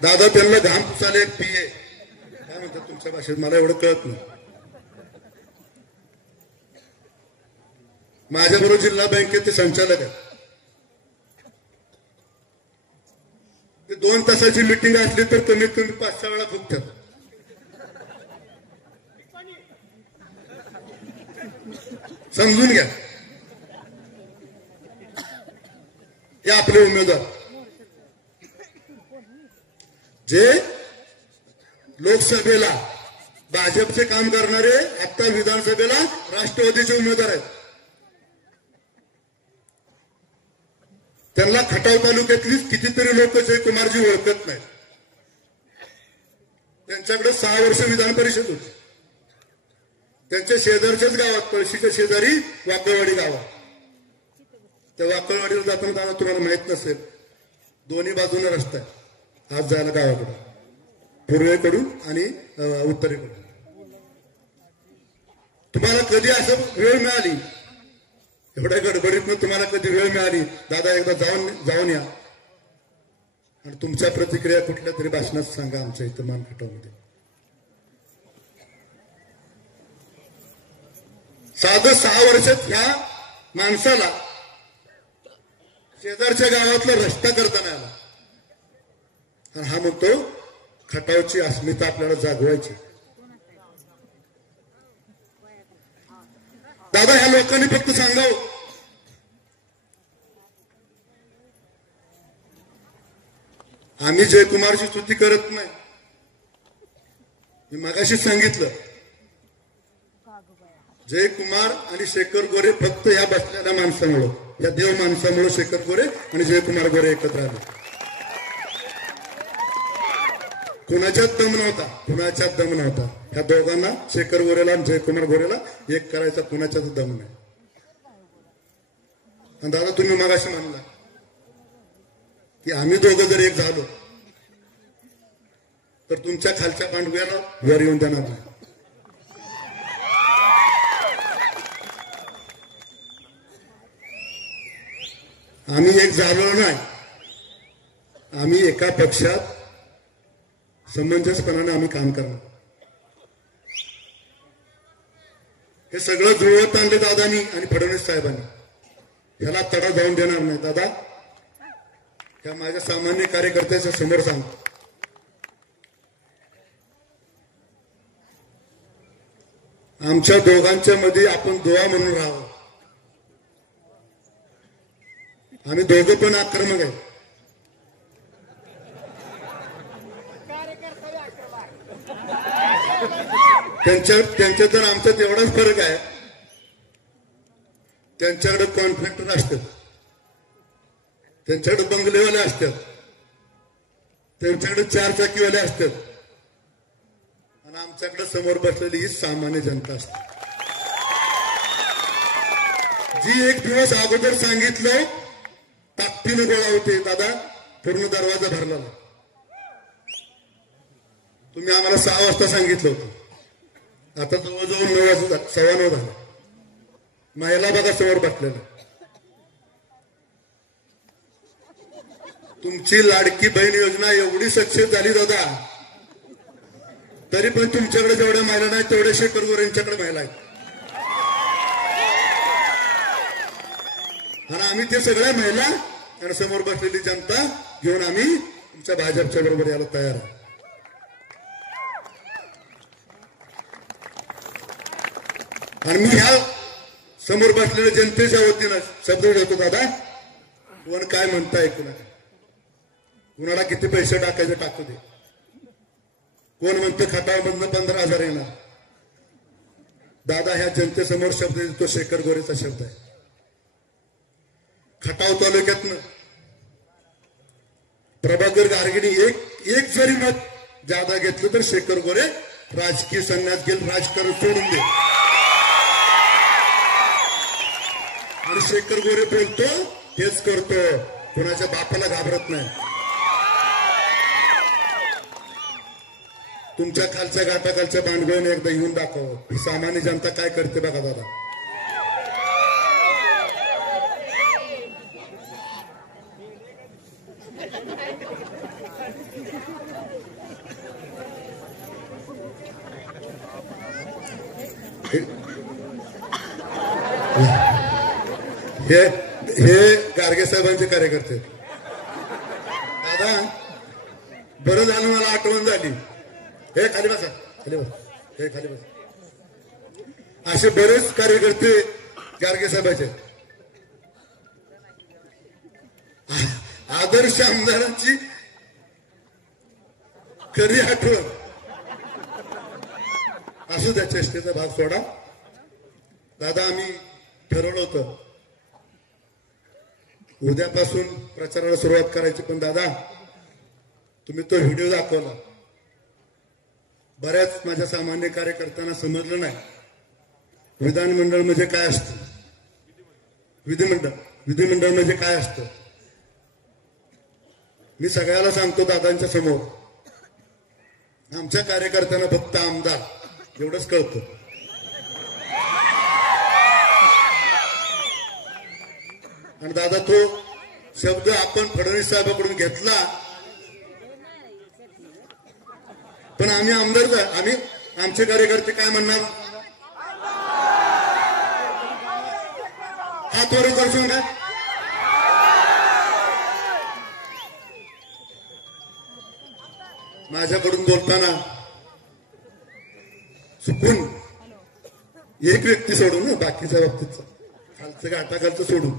दादा त्यांना घाम पुसाले एक पीए काय म्हणतात तुमच्या भाषेत, मला एवढं कळत नाही. माझ्याबरोबर जिल्हा बँकेचे संचालक आहेत. ते 2 तासाची मिटिंग असली तर कमीत कमी 5-6 वेळा फुकतात. समजून घ्या. हे आपले उमेदवार जे लोकसभेला भाजपचे काम करणारे आता विधानसभेला राष्ट्रवादीचे उमेदवार आहेत. त्यांना खटाव तालुक्यातली कितीतरी लोक जयकुमारजी ओळखत नाहीत. त्यांच्याकडे 6 वर्ष विधान परिषद होती. त्यांच्या शेजारच्याच गावात, पळशीच्या शेजारी वाकळवाडी गावात, त्या वाकळवाडीला जाताना दादा तुम्हाला माहित नसेल, दोन्ही बाजूने रस्ता आहे आज जायला गावाकडे, पूर्वेकडून आणि उत्तरेकडून. तुम्हाला कधी असं वेळ मिळाली, एवढ्या गडबडीतनं तुम्हाला कधी वेळ मिळाली, दादा एकदा जाऊन या आणि तुमच्या प्रतिक्रिया कुठल्या तरी भाषणात सांगा आमच्या इथं मानखटावमध्ये. साधं 6 वर्षात ह्या माणसाला शेजारच्या गावातला रस्ता करता नाही आला आणि हा म्हणतो खटावची अस्मिता आपल्याला जागवायची. दादा ह्या लोकांनी फक्त सांगावं, आम्ही जयकुमारची स्तुती करत नाही. मी मगाशी सांगितलं, जयकुमार आणि शेखर गोरे फक्त या बसलेल्या माणसामुळं, या देव माणसामुळे शेखर गोरे आणि जयकुमार गोरे एकत्र आले. कुणाच्यात दम नव्हता, कुणाच्यात दम नव्हता. ह्या दोघांना, शेखर गोरेला आणि जयकुमार गोरेला एक करायचा कुणाच्याच दम नाही. आणि दादा तुम्ही मगाशी म्हणला की आम्ही दोघं जर एक झालो तर तुमच्या खालच्या पांडव्याला वर येऊन देणार नाही. आम्ही एक झालो नाही, आम्ही एका पक्षात समंजसपणाने आम्ही काम करणार. हे सगळं जुळवत आणले दादानी आणि फडणवीस साहेबांनी. ह्याला तडा जाऊन देणार नाही. दादा ह्या माझ्या सामान्य कार्यकर्त्याच्या समोर सांगतो, आमच्या दोघांच्या मध्ये आपण दुआ म्हणून राहावं. आम्ही दोघं पण आक्रमक आहे. त्यांच्यात तर आमच्यात एवढाच फरक आहे. त्यांच्याकडे कॉन्ट्रॅक्टर असतात, त्यांच्याकडे बंगलेवाले असतात, त्यांच्याकडे 4 चाकीवाले असतात आणि आमच्याकडे समोर बसलेली ही सामान्य जनता असते. जी एक दिवस अगोदर सांगितलं ताकदीने गोळा होते, दादा पूर्ण दरवाजा भरला नाही. तुम्ही आम्हाला 6 वाजता सांगितलं होतं, आता जवळजवळ 9 वाजता 9:15 झाला. महिला बघा समोर बसलेला. तुमची लाडकी बहीण योजना एवढी सक्सेस झाली दादा, तरी पण तुमच्याकडे जेवढ्या महिला नाही तेवढ्या शेखर गोरे यांच्याकडे महिला आहेत. आणि आम्ही ते सगळ्या महिला आणि समोर बसलेली जनता घेऊन आम्ही तुमच्या भाजपच्या बरोबर यायला तयार आहे. आणि मी ह्या समोर बसलेल्या जनतेच्या वतीनं शब्द देतो, दादा कोण काय म्हणताय, कुणाला किती पैसे टाकायचे टाकू दे. कोण म्हणतं खटावमधनं 15,000 येणार. दादा ह्या जनतेसमोर शब्द देतो, शेखर गोरेचा शब्द आहे. खटाव तालुक्यातनं प्रभाकर गारगिणी एक जरी मत जादा घेतलं तर शेखर गोरे राजकीय संन्यास घेईल, राजकारण सोडून दे. आणि शेखर गोरे बोलतो तेच करतो, कोणाच्या बापाला घाबरत नाही. तुमच्या खालच्या घाटाखालच्या भांडवळीने एकदा येऊन दाखव, ही सामान्य जनता काय करते बघा दादा. हे गारगे साहेबांचे कार्यकर्ते. दादा बरं झालं मला आठवण झाली. हे खाली बसा, खाली बस, हे खाली बस. असे बरेच कार्यकर्ते गारगे साहेबांचे. आदर्श आमदारांची खरी आठवण असू द्या, चेष्टेचा भाग सोडा. दादा आम्ही ठरवलं होतं उद्यापासून प्रचाराला सुरुवात करायची, पण दादा तुम्ही तो व्हिडिओ दाखवला, बऱ्याच माझ्या सामान्य कार्यकर्त्यांना समजलं नाही विधानमंडळ म्हणजे काय असतं, विधिमंडळ म्हणजे काय असतं. मी सगळ्याला सांगतो दादांच्या समोर, आमच्या कार्यकर्त्यांना फक्त आमदार एवढंच कळतं. आणि दादा तो शब्द आपण फडणवीस साहेबांकडून घेतला, पण आम्ही आमदार, आम्ही आमचे कार्यकर्ते काय म्हणणार, हात वर करसून काय. माझ्याकडून बोलताना चुकून एक व्यक्ती सोडून ना, बाकीच्या बाबतीत खालचं घाटाखालचं सोडून,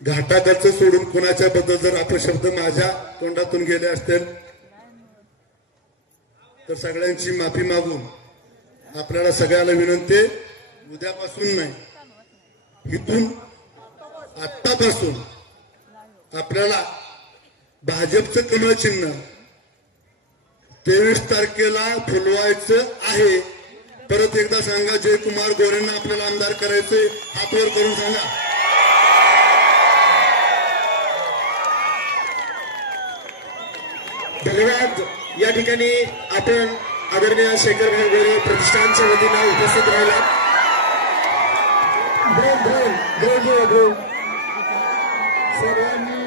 घाटाखालचं सोडून कुणाच्या बद्दल जर अपशब्द माझ्या तोंडातून गेले असतील तर सगळ्यांची माफी मागून आपल्याला सगळ्याला विनंती, उद्यापासून नाही इथून आत्तापासून आपल्याला भाजपचं कमळ चिन्ह 23 तारखेला फुलवायचं आहे. परत एकदा सांगा, जयकुमार गोरेंना आपल्याला आमदार करायचे, हात वर करून सांगा. धन्यवाद. या ठिकाणी आपण आदरणीय शेखर भाई गोरे प्रतिष्ठानच्या वतीनं उपस्थित राहिला. सर्वांनी